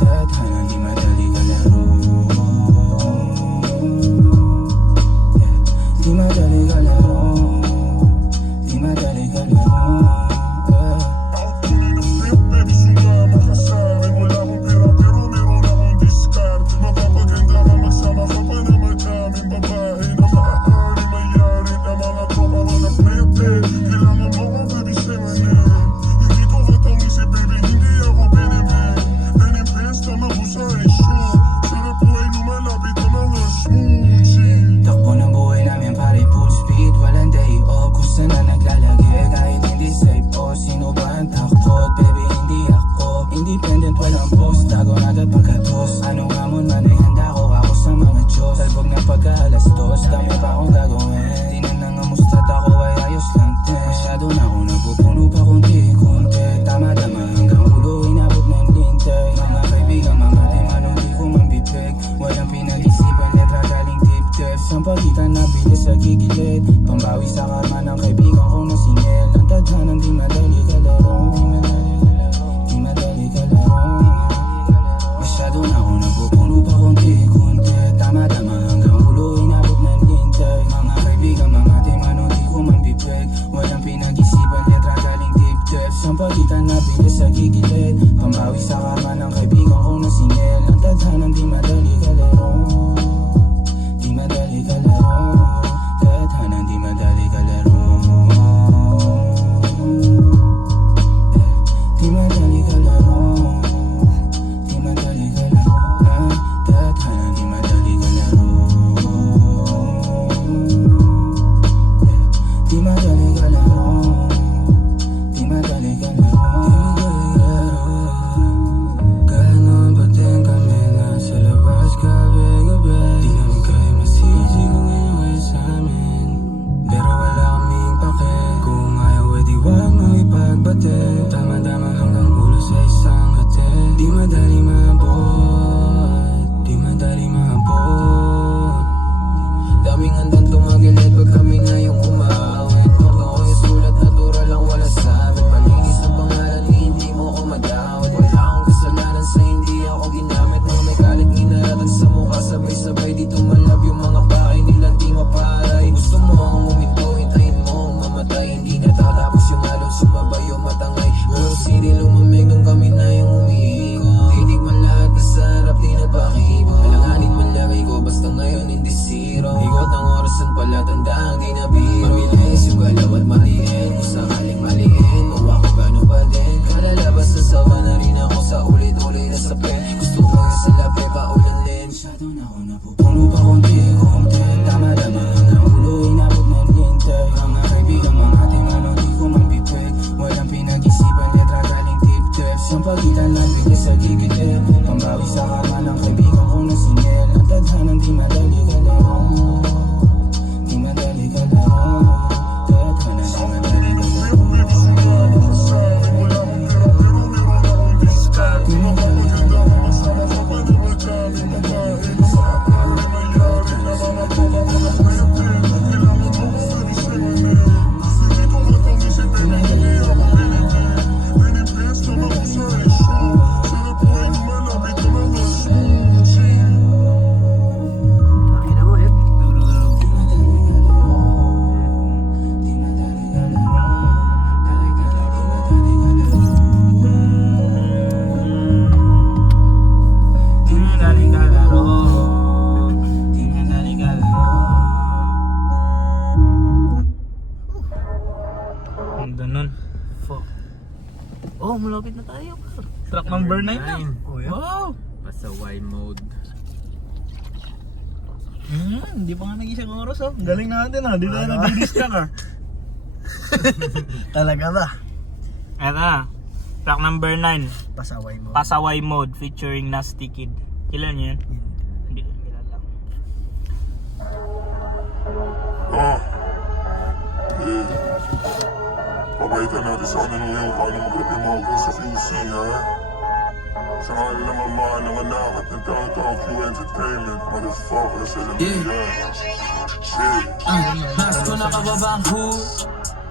Tadhanang di madali kalaro. Di madali kalaro. Di madali kalaro. Baby, sumama ka sa'kin. Wala akong pera pero meron akong diskarte. Mapapaganda ka, magsama ka pa naman daming babae na maaari mayarin ang mga tropa ko na pretend. Kailangan mo ko, baby, say my name. Hindi ko katangisi, baby, hindi ako binimin. Pinipesta, mabusa ay show. Sarap buhay, lumalapit ang mga smoothie. Takbo ng buhay namin pare full speed. Walang day off kung saan na naglalagi. Kahit hindi safe o sino ba ang takot. Baby hindi ako independent, walang post. Tago na agad pagkatos. Anong hamon man ay handa ko ako sa mga Diyos. Talbog na pagkaalas dos, dami pa akong gagawin. Di na nangamusta't ako ay ayos lang din. Masyado na ako napupuno pa konti-konti. Tama-tama hanggang ulo inabot ng lintay. Mga kaibigan, mga timanong di ko mambibig. Walang pinag-isipan, letra galing tip-tips. Ang pagitan na bilis sa gigilid. Pambawi sa karma ng kaibigan ko na singil. Ang tadhanang di madali kalaro. Di madali kalaro. Masyado na ako napupuno pa konti-konti. Tama-tama hanggang ulo inabot ng lintay. Mga kaibigan, mga timanong di ko mambibig. Walang pinag-isipan, letra galing tip-tips. Ang pagitan na bilis sa gigilid. Pambawi sa karma ng kaibigan ko na singil. Ang tadhanang di madali kalaro. Di madali kalaro. Tadhanang di madali kalaro. Di madali kalaro. Di madali kalaro. Tadhanang di madali kalaro. Di madali kalaro. Di madali kalaro. Ganon ba din kami nasa labas gabi-gabi? Di namin kaya masisi kung ngayon ay sa amin. Pero wala kaming pake. Kung ayaw ay di wag mo ipagbate. Tama-tama hanggang ulo sa isang hati. Di madali maabot. Di madali maabot. Daming handang tumagilid pag kami na yung umawit. Marka ko yung sulat natural lang wala sabit. Malinis ang pangalan hindi mo ko madawit. Wala akong kasalanan sa hindi ako ginamit. Mga may kalit ginaratan sa mukha sabay-sabay. Di tumalab yung mga bahay nila di maparay. Gusto mo akong uminto, hintayin mo ang mamatay. Hindi natatapos yung alon, sumabay yung matangay. Pero sili lumamig nung kami na yung umiikot. Tinig man lahat na sa harap di napakibo. Alanganin man lagay ko basta ngayon hindi zero. Ikot ang orasan pala tandaan di na biro. Mabilis yung galaw at maliin. Kung sakaling maliin, mawa ko gano'n pa din. Kalalabas na sawa na rin ako sa ulit-ulit na sapin. Gusto ko yung sa labi pa ulanlin. Masyado na ako napupuno pa konti-konti. Tama-tama hanggang ulo inabot ng lintay. Mga kaibigan, mga timanong di ko mambibig. Walang pinag-isipan, letra galing tip-tips. Ang pagitan na bilis sa gigilid. Pambawi sa karma ng kaibigan ko na singil. Ang tadhanang di madali kalaro. Di madali kalaro. Tadhanang di madali kalaro. Baby, sumama ka sa'kin. Wala akong pera pero meron akong diskarte. Mapapaganda ka, magsama ka pa naman daming babae na maaari mayarin ang mga tropa ko na pretend. Kailangan mo ko, baby, say my name. Hindi ko katangisi, baby, hindi ako binimin. Pinipesta, mabusa ay show. Sarap buhay, lumalapit ang mga smoothie. Pakina mo yun. Di madali kalaro. Di madali kalaro. Di madali kalaro. Di madali kalaro. Di madali kalaro. Ang ganun. Oh, malapit na tayo. Track number 9 na. Wow! Pasaway mode. Hindi pa nga nag-isang oras oh. Galing natin ah. Di tayo nag-distract ah. Talaga ba? Eto, track number 9. Pasaway mo. Pasaway Mode featuring Nasty Kid. Kailan yun? Hindi ko kilala. Papaitan natin sa kanila ngayon paano mag-rap yung mga boss sa QC, ha? Sa ngalan ng ama, ng anak at nagtatawag Q Entertainment, motherfucker, sila yeah. Shit. Mas ko nakababang hood,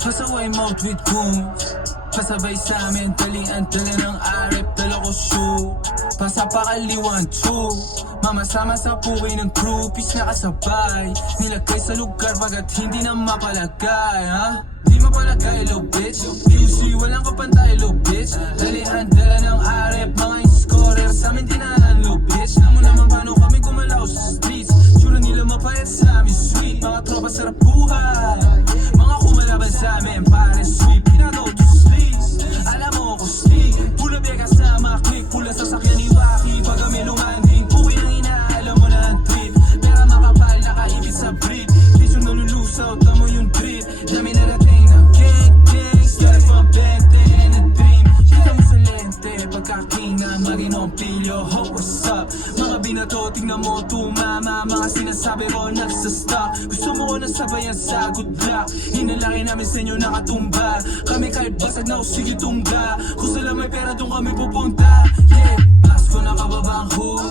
pasaway mouth with goons. Pasabay sa amin, talian ng arep, dala ko shoe. Pasapakaliwan, true. Mamasama sa puwi ng crew, peace na kasabay. Nilagay sa lugar bagat hindi na mapalagay, ha? Di mapalagay, low bitch. QC, walang kapantay, low bitch. Talian ng arep, mga scorer. Sa amin dinaan, low bitch. Namo naman paano kami gumalaw sa streets. Sure nila mapayat sa amin, sweet. Mga tropa sarap buhay. Mga kumalaban sa amin, pare sweet. Pinagaw to sleep. Alam mo ko sleep. Pula bega sa mga click. Pula sa sakyan ni Waki. Pag kami lumanding, puwi ang inaalam mo na ang trip. Pera makapal, nakaibig sa breed. Di siya nalulusaw, tamo yung trip. Dami narating ng gang. Get it from Bente and a dream. Kita mo sa lente, pagkakinga, marinong pilyo. Ho, what's up? Mga binato, tingnan mo tumama. Mga sinasabi ko nagsastop. Gusto mo ko nasabayan sa good luck. Hinalaki namin sa inyo nakatumba. Kami kahit basag na o sige tungga. Kung sila may pera doon kami pupunta. Yeah, Pasko nakababang hood.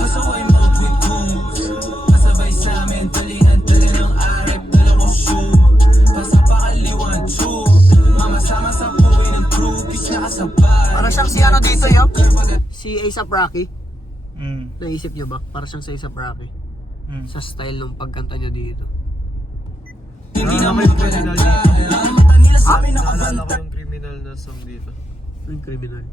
Pasaway mouth with goons. Pasabay sa amin, talian ng arep, dala ko shoe. Pasapakaliwan, true. Mamasama sa puwi ng crew, peace na kasabay. Para siyang si ano dito, yo? Si A$AP Rocky. Naisip niyo ba? Para siyang sa A$AP Rocky. Sa style ng pagkanta niya dito. Hindi na may palagay. Ang mata nila sa amin Naalala ko nakabanta. yung criminal na song dito. Yung criminal.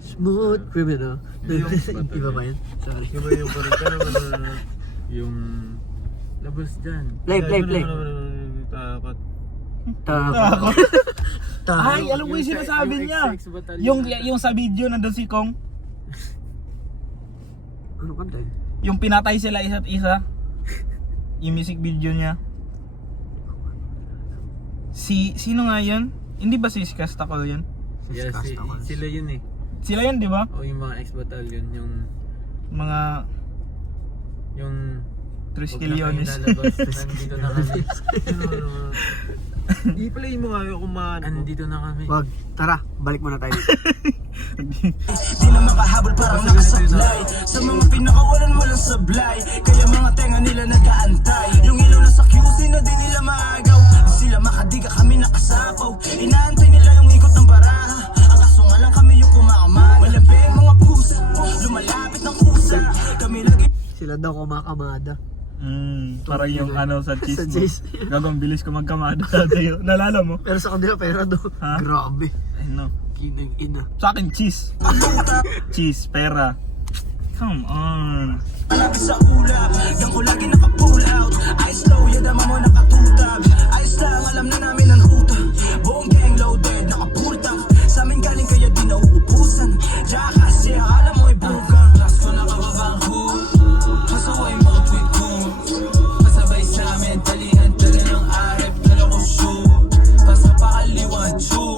Smooth criminal. Iba ba yun? Sorry. Yung ba yung parang yung labas dyan. Play. Takot. Takot. Ay, alam mo yung sinasabi niya. Yung sa video nandun si Kong, Ano kanta yun? yung pinatay sila isa't isa. Yung music video niya. Sino nga yun? Hindi ba si Skastakol yun? Yeah, sila yun eh. Sila yun, di ba? O yung mga ex-battalion, Mga yung Triskiliones. Nandito na kami. I-play mo nga yung kumahan. Nandito na kami. Wag. Tara, balik muna tayo. Di na makahabol parang nakasablay. Sa mga pinakawalan walang sablay. Kaya mga tenga nila nag-aantay. Yung ilaw na sa QC na di nila maagaw. Sila makadiga kami nakasapaw. Inaantay nila yung ikot ng baraha. Ang kaso nga lang kami yung kumakamad. Malabi mga pusa, lumalapit ng kusa. Kami lagi Sila daw kumakamada. Parang yung ano sa cheese Sa mo. cheese. Gagawang bilis ko magkamada sa'yo. Nalala mo? Pero sa kanila pera daw. Ha? Grabe. Ay no. Kinang ina. Sa akin cheese. Cheese, pera. Come on. malapit sa ulap. Yang ko lagi naka-pull out. Ice low, yadama mo nakatutab. Ice lang, alam na namin ang ruta. Buong gang loaded, naka-pull top. Sa amin galing kaya di nauubusan. Jackass, yeah, alam mo ibukan. Last ko nakababang hood. Pasaway mouth with goons. Pasabay sa amin, talian ng arep, dala ko shoe. Pasapakaliwan, true.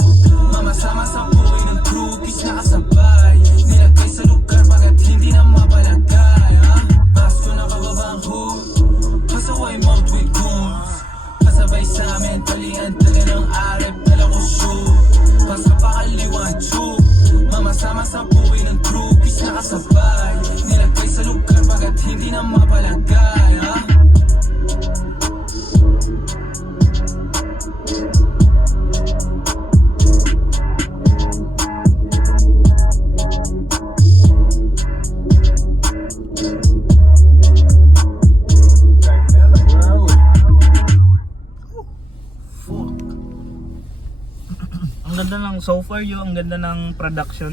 Mamasama sa puwi ng crew, peace na kasabay. Nilagay sa lugar bagat hindi na mapalagay, ha? Pasko na kababang hood. Pasaway mouth with goons. Pasabay sa amin, talian ng arep, dala ko shoe. Pasapakaliwan, true. Mamasama sa puwi ng crew, peace na kasabay. Nilagay sa lugar bagat hindi na mapalagay, ha? Ang ganda ng so far ang ganda ng production.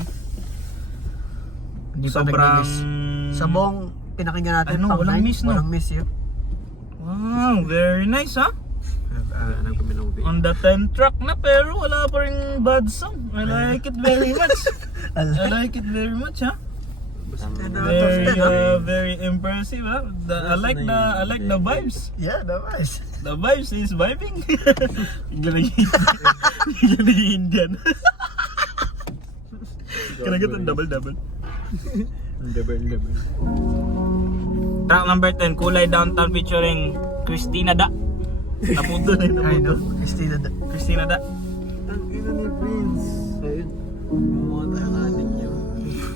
Hindi pa Sobrang nag-miss. Sa buong pinakinggan natin, Ano, pang walang nine, miss, no? Walang miss yun. Wow, very nice ha. Ano kami ng ubig. On the 10 track na pero wala pa rin bad song. I like it very much. I like it very much ha. Very impressive ha. I like the vibes. Yeah, nice. The vibes is vibing. Bigla naging Indian. Kinagat ang double. Double. Track number 10, Kulay Downtown featuring Christina Da. Napunto na yun, Ay, no? napunto. Christina da. Ang ina ni Prince. Ayun. Gumawa tayong adik yun.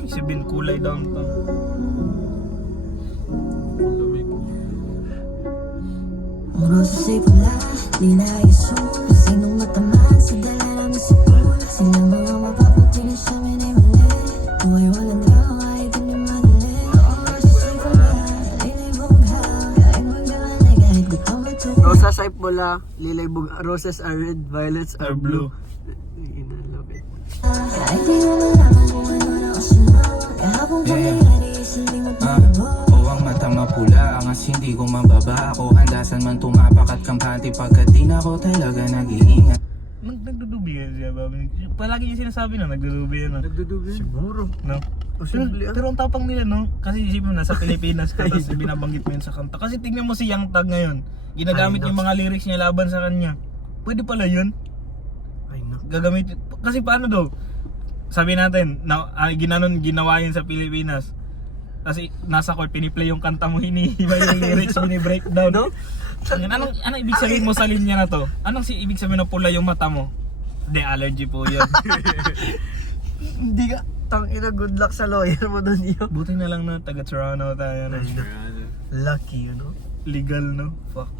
Si Bin kulay downtown. Ang lamig. Rosas ay pula, di na isun. Sinong matamaan sa dala namin sa pool. Silang mga mapapunti na sa amin ay mali. Buhay walang drama kahit hindi madali. Rosas ay pula, di na ibungha. Kahit magdaman ay kahit gutom at tuwa. Rosas ay pula, lilay bug, roses are red, violets are Or blue. blue. Love it. Kahit di mo malaman kung ano na kasunod. Kahapon pangyayari, isang limot na lubog. O ang mata mapula, angas hindi ko mababa. Ako handasan man tumapak at kampante pagkat di na ako talaga nag-iingat. Nagdudubi yan siya, Bobby. Palagi niya sinasabi na nagdudubi yan. Nagdudubi. Siguro. No? Posible, Pero ang tapang nila, no? Kasi isipin mo, nasa Pilipinas ka, tapos binabanggit mo yun sa kanta. Kasi tingnan mo si Young Thug ngayon. Ginagamit Ay, yung mga lyrics niya laban sa kanya. Pwede pala yun. Ay, no. Gagamit. Kasi paano daw? Sabi natin, ginawa yun sa Pilipinas. Kasi nasa court, piniplay yung kanta mo, hinihiba yung lyrics, binibreakdown. No? Anong ibig sabihin mo sa linya na to? Anong ibig sabihin na pula yung mata mo? Hindi, allergy po yun. Hindi ka, tangina, good luck sa lawyer mo doon yun. Buti na lang na taga Toronto tayo. No? Ano? Lucky, you know? Legal, no? Fuck.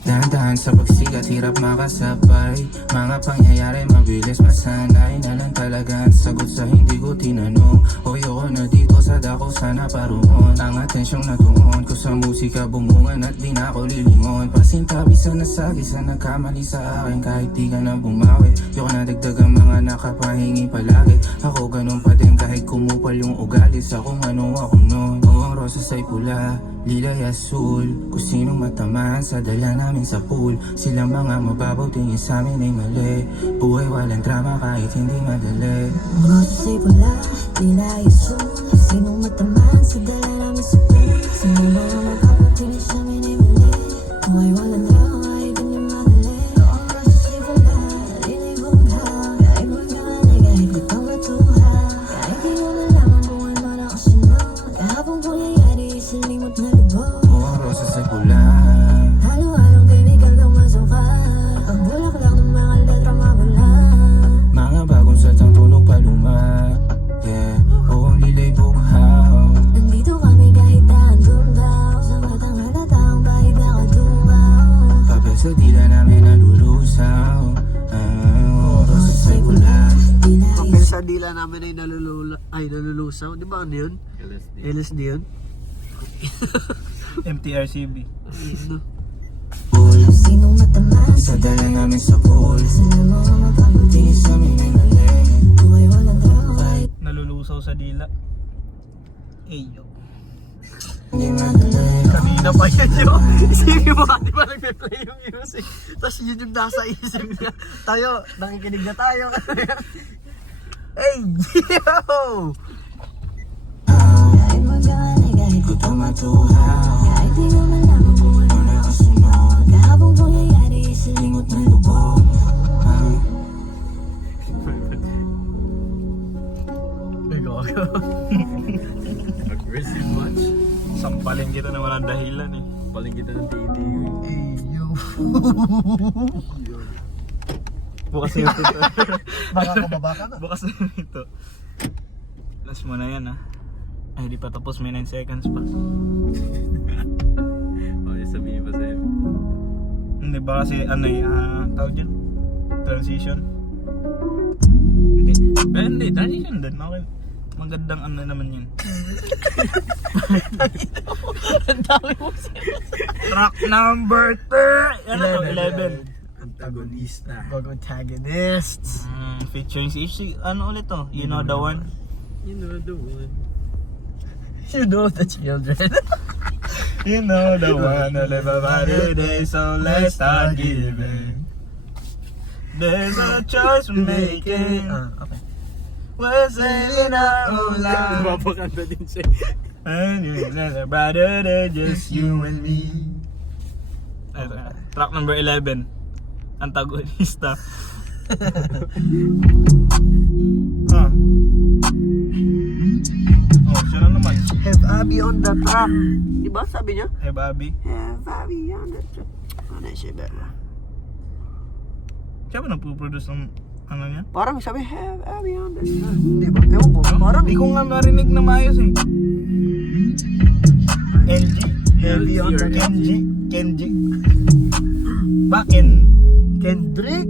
Dahan-dahan sa pagsikat, hirap makasabay. Mga pangyayari, mabilis masanay. Na lang talaga ang sagot sa hindi ko tinanong. O ayoko na dito sa dako, sana paroon. Ang atensyong natuon ko sa musika, bumungan at di na ako lilingon. Pasintabi sa nasagi sa nagkamali sa akin. Kahit di ka na bumawi, ayoko na dagdag ang mga nakapahingi palagi. Ako ganun pa din kahit kumupal yung ugali sa kung ano ako noon. O ang rosas ay pula, lilay asul. Kung sino matamaan sa dala namin sa pool. Silang mga mababaw tingin sa amin ay mali. Buhay walang drama kahit hindi madali. Rosas ay pula, di na isun. Sinong matamaan sa dala namin sa pool. Silang mga mapapunti na sa amin ay mali. Buhay walang drama kahit hindi madali. Rosas ay pula, di na ibungha. Kahit magdaman ay kahit gutom at tuwa. Kahit di mo malaman kung ano na kasunod. Kahapon pangyayari, isang limot na lubog. O ang rosas ay pula. Halo-halong chemical kang masungkat. Pagbulaklak ng mga letra mawala. Mga bagong saltang tunog paluma. Yeah, o ang lilay bughaw. Nandito kami kahit dahan daw. Sa matang halataang kahit nakadumaw. Papel sa dila namin nalulusaw. O rosas ay pula. Di na Papel sa dila namin ay nalulusaw. Di ba ano yun? LSD. LSD yun? MTRCB. Ano? sinong matamaan Sa dala namin sa pool. Sila mga mapapunti Tingin sa amin ay mali. Buhay walang drama kahit Nalulusaw sa dila. Eyo. Hindi madali. Kanina pa yan yun. Isipin mo, di ba nagpe-play yung music? Tapos yun yung nasa isip niya. Tayo, nakikinig na tayo. Hey, yo! kahit magdaman ay kahit Gutom at uhaw. kahit di mo malaman kung ano na kasunod. Kahapon pangyayari sa limot na lubog. Aggressive much. Sampalin kita na walang dahilan eh. Paling kita ng titi. Hey, yo! Bukas na ito. Baka kababa ka na. Bukas na ito. Last mo na yan ah. Ay, di pa tapos. May 9 seconds pa. Okay, sabihin pa sa'yo. Hindi ba kasi ano eh, tawag dyan? Transition? Hindi. Pero hindi, transition din. Okay. Magandang ano naman yun. Ang dami mo siya. Track number 3! Ano to? 11. Antagonista. Antagonists. Featuring si Ishi. Ano ulit to? You know the one? You know the one. You know the children. You know the one to live about it day, so let's start giving. There's a choice we're making. Okay. We're sailing our own life. Mapakanta din siya. And you're a brighter day, just you and me. Ito na. Track number 11. Antagonista. Oh, siya na naman. Have Abby on the track. Diba sabi niya? Eh, Bobby. Have Abby on the track. Ano siya ba? Siya ba nagpo-produce ng ano niya? Parang sabi, have Abby on the track. Diba? Ewan ko. Parang Di ko nga narinig na maayos eh. Heavy on the track. Kenji. Bakin. Kendrick.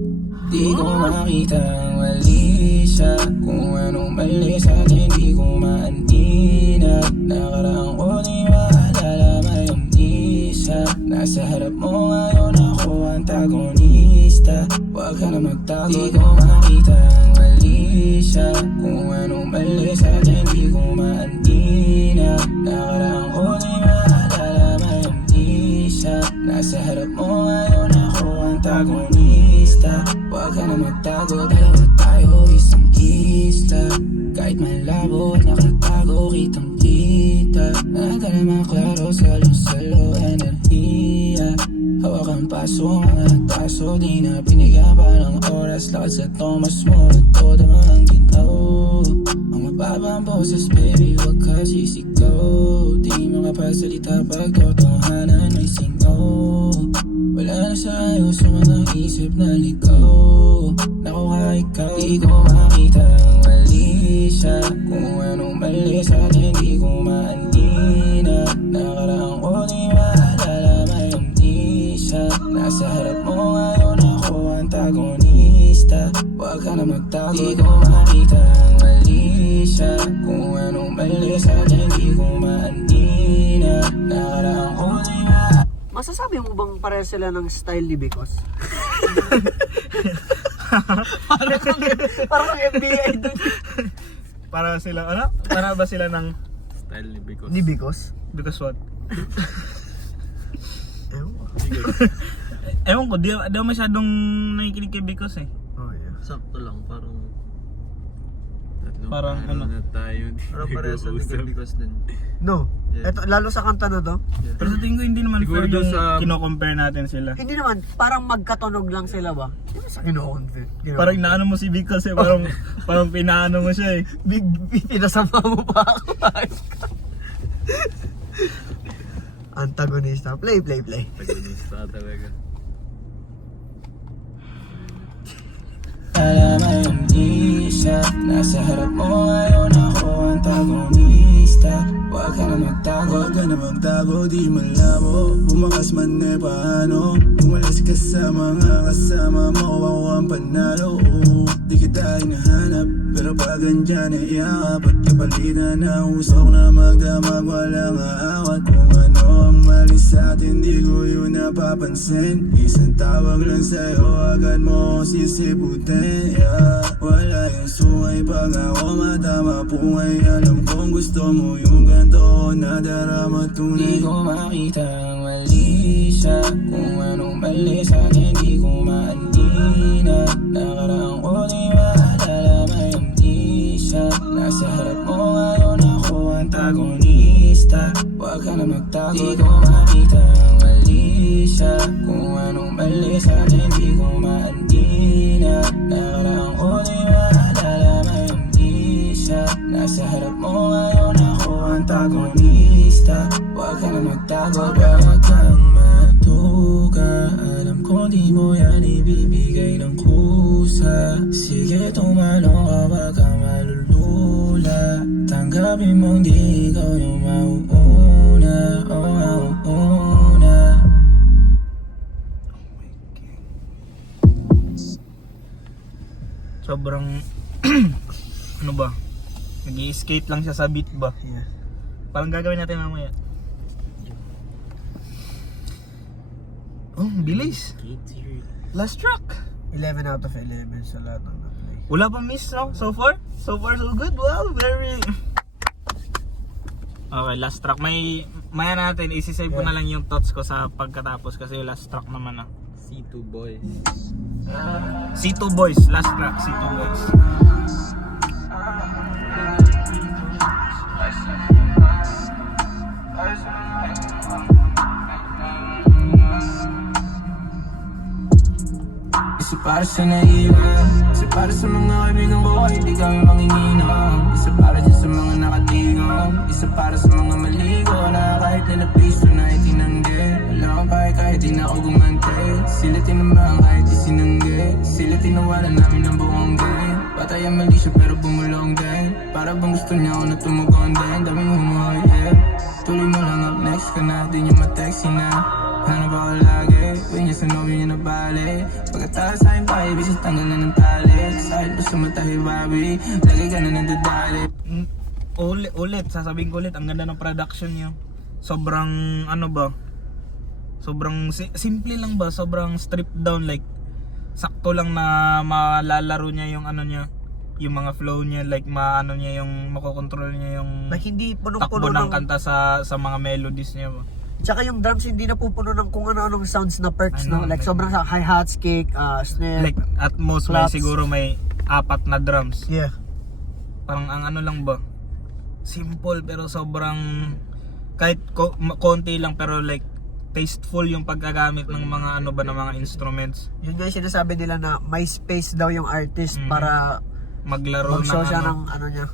Di ko makita ang mali siya. Kung anong mali sa'kin di ko maantinag. Nakaraang ko di maalala may amnesia. Nasa harap mo ngayon ako antagonista. Huwag ka na magtago. Di ko makita ang mali siya. Kung anong mali sa'kin di ko maantinag. Nakaraang ko di maalala may amnesia. Nasa harap mo ngayon ako antagonista. Huwag ka na magtago, dalawa tayo isang isla. Kahit malabo at nakatago, kitang kita. Naka naman klaro, salo-salo, enerhiya. Hawak ang paso, mga taso, di na binigyan pa ng oras. Lakad sa Thomas mo, at todo mga ginaw. Ang mababang boses, baby, huwag ka sisigaw. Di makapagsalita pag totohanan may singaw. Wala na sa ayos sa mga isip na ligaw. Nakuha ikaw, di ko makita ang mali siya. Kung anong mali sa'kin di ko maanina. Nakaraang ko di maalala may amnesia. Nasa harap mo ngayon ako antagonista. Huwag ka na magtago, di ko makita ang mali siya. Kung anong mali sa'kin di ko maanina. Nakaraang ko di maalala. Masasabi mo bang pareho sila ng style ni Bicos? parang FBI dun. Para sila, ano? Para ba sila ng... Style ni Bicos. Ni Bicos? Because what? Ewan ko. Ewan ko, di ako masyadong nakikinig kay Because eh. Oh, yeah. Sakto lang, parang... Tatlong Parang araw ano? na tayo. Parang parehas natin kay Bicos din. No. Yeah. Eto, lalo sa kanta na to. Pero sa tingin ko hindi naman Siguro fair doon yung sa- kino-compare natin sila. Hindi naman, parang magkatunog lang sila ba? Hindi ba sa kino-convert? Parang inaano mo si Because eh, parang pinaano mo siya eh. Big, pinasama mo pa ako. Antagonista. Play. Tagonista talaga. Alam ay amnesia. Nasa harap mo ngayon ako antagonista. Huwag ka na magtago, huwag ka na magtago, di malabo. Bumakas man eh paano. Umalis ka sa mga kasama mo, ako ang panalo. Di kita hinahanap, pero pag andyan ay iakap. At kapalitan na usok na magdamag, walang aawat. Kung ano ang mali sa'tin, di ko yun napapansin. Isang tawag lang sa'yo, agad mo sisiputin. Wala yung sungay pag ako matama pungay. Alam kong gusto mo yung ganto na darama tunay. Di ko makita ang mali siya. Kung anong mali sa'kin di ko maantina. Nakaraang ko di maalala may amnesia. Nasa harap mo ngayon ako antagonista. Huwag ka na magtago, di ko makita ang mali siya. Kung anong mali sa'kin di ko maantina. Nakaraang ko di maalala may amnesia. Nasa harap mo ngayon ako antagonista. Huwag ka na magtago, huwag kang matuka. Alam ko di mo yan ibibigay ng kusa. Sige tumalong ka, huwag kang malulula. Tanggapin mong di ikaw yung mauuna. Mauuna. Sobrang ano ba? Nag-i-skate lang siya sa beat ba? Yeah. Parang gagawin natin mamaya. Oh, bilis. Last track. 11 out of 11 sa lahat ng na-play. Wala pang miss, no? So far so good. Wow, very... Okay, last track. Maya natin, isi-save ko na lang yung thoughts ko sa pagkatapos kasi yung last track naman C2 boys. C2 Boys, last track, C2 Boys. Isa para sa naiwan, isa para sa mga kaibigan ko, hindi kami manginginom. Isa para dyan sa mga nakatiyan. nakatigong. Isa para sa mga maligo na kahit na napisto na itinanggi. Wala kang pake kahit di na ako gumante. Sila tinamang kahit di sinanggi. Sila tinawalan namin ang buong game. Patay ang mali siya pero bumulong din. Para bang gusto niya ako na tumugon din. Daming humuha, yeah. Tuloy mo lang up next ka na, di niya ma-text na. Hanap ako lagi, uwi niya sa nobyo niya na bali. Pagkatapos sa akin pa, ibig sa tanggal na ng tali. Kahit gusto matahi, Bobby, lagi ka na nandadali. Ulit, sasabihin ko ulit, ang ganda ng production niyo. Sobrang, ano ba? Sobrang simple lang ba? Sobrang stripped down, like, sakto lang na malalaro niya yung ano niya. Yung mga flow niya, like maano niya yung makokontrol niya yung Na hindi takbo punong-puno ng ng... kanta sa mga melodies niya ba. Tsaka yung drums hindi na pupuno ng kung ano-anong sounds na perks, Ano, no? Like like- sobrang sa hi-hats, kick, snare. Like at most may Claps. siguro may 4 na drums. Yeah. Parang ang ano lang ba? Simple pero sobrang kahit konti lang pero like tasteful yung paggagamit ng mga ano ba ng mga instruments. Yun nga yung sinasabi nila na may space daw yung artist para Maglaro mag-show ng siya ano. ng ano niya.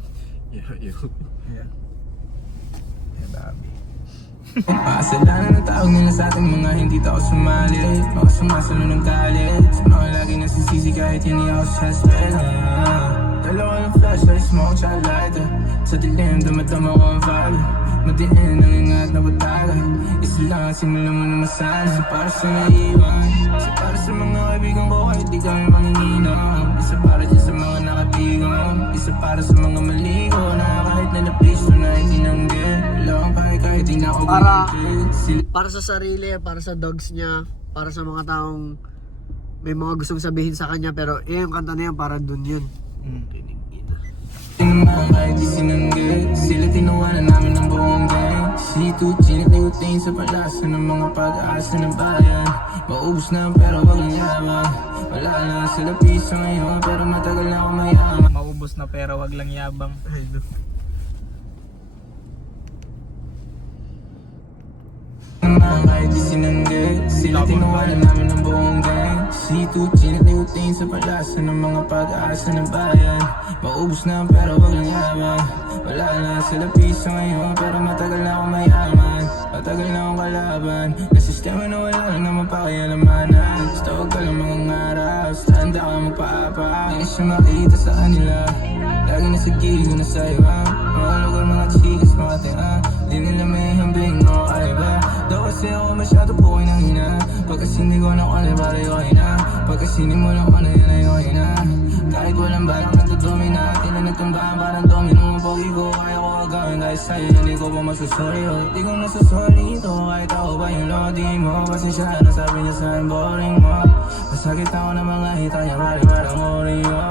Makasalanan ng tawag nila sa ating mga hindi tao sumali. Mga sumasalo ng college, mga lagi nasisisi kahit hindi ako suspect. Dalawa ng flashlight, smoke, tsaka lighter. Sa dilim, damadama ko ang vibe. Madiin ang ingat na bataga. Isa lang, simulan mo na masana. Isa para sa naiwan, isa para sa mga kaibigan ko kahit di kami manginginom. Isa para dyan sa mga nakatigong, isa para sa mga maligo na kahit na napisto na itinanggi. Wala kang pake kahit di na ako gumagin. Para sa sarili, para sa dogs niya, para sa mga taong may mga gustong sabihin sa kanya, pero yung kanta na yan para dun yun. Tinamang kahit di sinanggi. Sila tinawanan namin ng buong gang. C2, chinit na utain sa palasa ng mga pag-aasa ng bayan. Maubos na pero wag lang yaman. Wala na sila piso ngayon pero matagal na ako mayaman. Maubos na pera, wag lang yabang. Tinamang kahit di sinanggi. Sila tinawanan namin ng buong gang. C2, chinit na utain sa palasa ng mga pag-aasa ng bayan. Maubos na pero wag lang yaman. Wala na sila piso ngayon pero matagal na ako mayaman. Matagal na akong kalaban. Na sistema na wala na naman pakialamanan. Basta huwag ka lang mga ngarap. Basta handa ka magpaapa. Hindi na siya makita sa kanila. Lagi na sa gigo na sa iba. Mga lugar, mga chikas, mga tinga. Di nila may hambing mo ay ba? Daw kasi ako masyado po kayo nang ina. Pagkasindi ko na kung ano ba rin okay na. Pagkasindi mo na kung ano yan ay okay na. Kahit walang balak nagdudumi na atin na nagtumbahan parang domino. Ang pogi ko kaya ko agawin kahit sa'yo hindi ko pa masusuri. Di ko nasusuri ito kahit ako ba yung lodi mo. Pasensya na sabi niya sa'kin boring mo. Masakit ako na mga hita niya parang Oreo.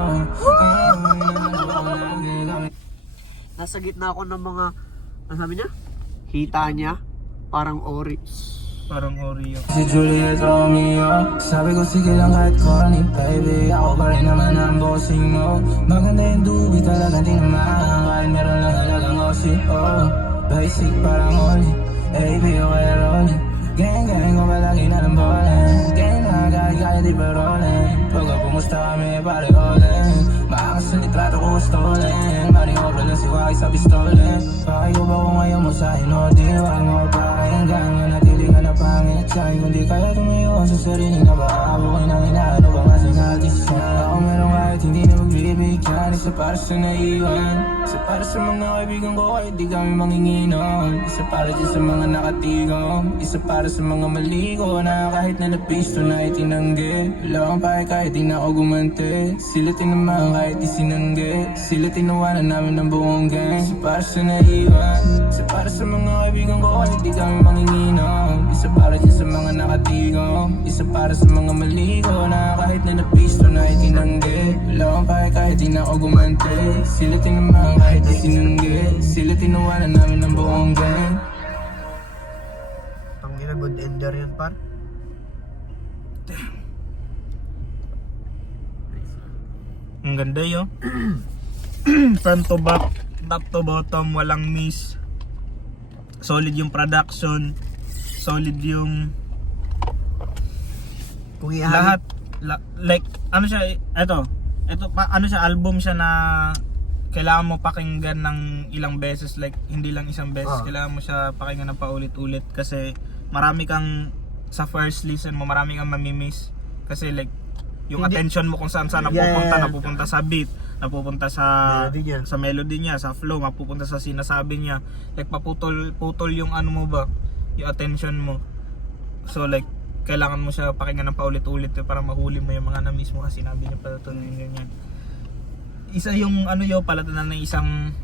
Nasa gitna ako ng mga, ano sabi niya? Hita niya, parang ori. Parang Oreo. Si Juliet Romeo, sabi ko sige lang kahit corny. Baby, ako pa rin naman ang bossing mo. Maganda yung dubi talaga di naman. Kahit meron lang halagang osi, oh. Basic parang oli, AB o kaya rolling. Gang gang ko palagi na ng bowling. Gang na kahit di pa rolling. Pagka pumusta kami pare rolling. Maangas sa litrato ko stolen. Maring obra lang si Waki sa pistolen. Pakay ko ba kung ayaw mo sa'kin o di wag mo pakinggan. Manatili ka na pangit sa'kin. Kung di kaya tumayo sa sarili na baabo. Kaya nang inaano ba kasi natis siya. Ako meron kahit hindi na magbibigyan. Isa para sa naiwan. Isa para sa mga kaibigan ko kahit di kami manginginom. Isa para dyan sa mga nakatigong. Isa para sa mga maligo na kahit na napisto na itinanggi. Wala kang pake kahit di na ako gumante. Sila tinamang kahit di sinanggi. Sila tinawanan namin ng buong gang. Isa para sa naiwan. Isa para sa mga kaibigan ko kahit di kami manginginom. Isa para dyan sa mga nakatigong. Isa para sa mga maligo na kahit na napisto na itinanggi. Wala kang pake kahit di na ako gumante. Sila tinamang kahit di sinanggi. Sila tinawanan namin ng buong gang. Ang nila good ender yun, par. Ang ganda yun. Front to back, top to bottom, walang miss. Solid yung production. Solid yung Kung lahat. Like, ano siya, ito ano siya, album siya na kailangan mo pakinggan ng ilang beses, like hindi lang isang beses, kailangan mo siya pakinggan ng paulit-ulit kasi marami kang sa first listen mo, marami kang mamimiss kasi like yung attention mo kung saan napupunta, napupunta sa beat, napupunta sa melody niya, sa flow, mapupunta sa sinasabi niya, like paputol yung ano mo ba, yung attention mo. So like kailangan mo siya pakinggan ng paulit-ulit para mahuli mo yung mga na-miss mo kasi sinabi niya pala ito ganyan. Isa yung ano yung palatanan ng isang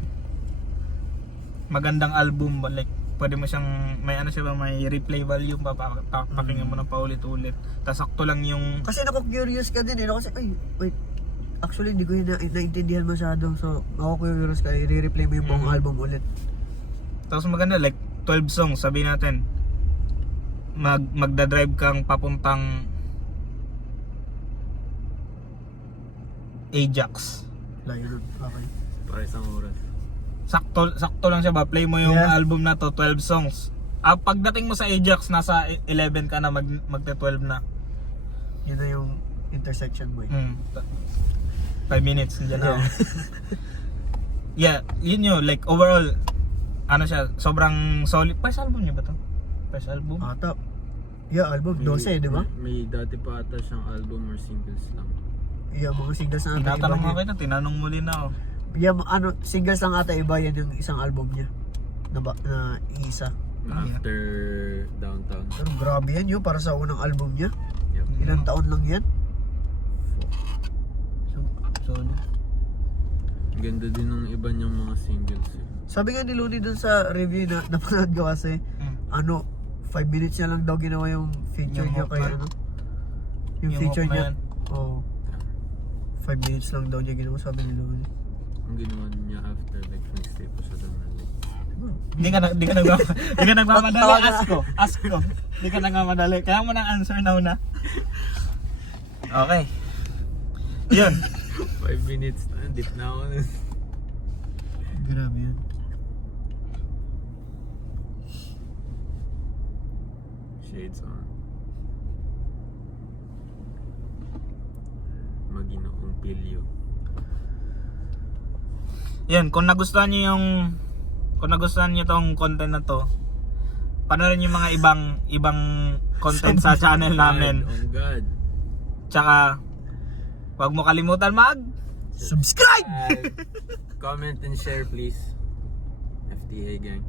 magandang album, like pwede mo siyang may ano siya, may replay value, pakinggan mo ng paulit-ulit. Tapos sakto lang yung Kasi naku-curious ka din kasi ay wait, actually hindi ko yun naintindihan masyado, so ako-curious ka, i-replay mo yung buong album ulit. Tapos maganda like 12 songs, sabi natin magda-drive kang papuntang Ajax. Layo nun, okay. Para isang oras. Sakto lang siya ba, play mo yung album na to, 12 songs. Pagdating mo sa Ajax, nasa 11 ka na, magte-12 na. Yun na yung intersection mo eh. 5 minutes, nandiyan na ako. Yeah, yun yun, like overall, ano siya, sobrang solid. First album niya ba to? First album? Ata. Yeah, album, 12 di ba? May dati pa ata siyang album or singles lang. Yeah, mga singles na ata iba Tinatanong niya. ako kita, tinanong muli na ako. Yeah, ano, singles lang ata iba, yan yung isang album niya. Na isa. After Downtown. Pero grabe yan yun, para sa unang album niya. Yep. Ilang taon lang yan? So, Ang ganda din ng iba niyang mga singles eh. sabi nga ni Looney dun sa review na napanood ko kasi, ano, 5 minutes niya lang daw ginawa yung feature Yung niya hook kay na? ano. Yung Yung feature hook na niya. yan? Oo. 5 minutes lang daw niya ginawa, sabi ni Looney. Ang ginawa niya after like nag-stay pa siya doon. Di ka nagmamadali. Ask ko. Di ka nagmamadali. Kaya mo nang answer na una. Okay. Yun. 5 minutes na, deep na ako. Grabe yan. Shades on. Maginoong pilyo. Yan, kung nagustuhan niyo tong content na to, panoorin yung mga ibang content sa channel namin. Oh God. Tsaka huwag mo kalimutan Subscribe! Comment and share please. FTA gang.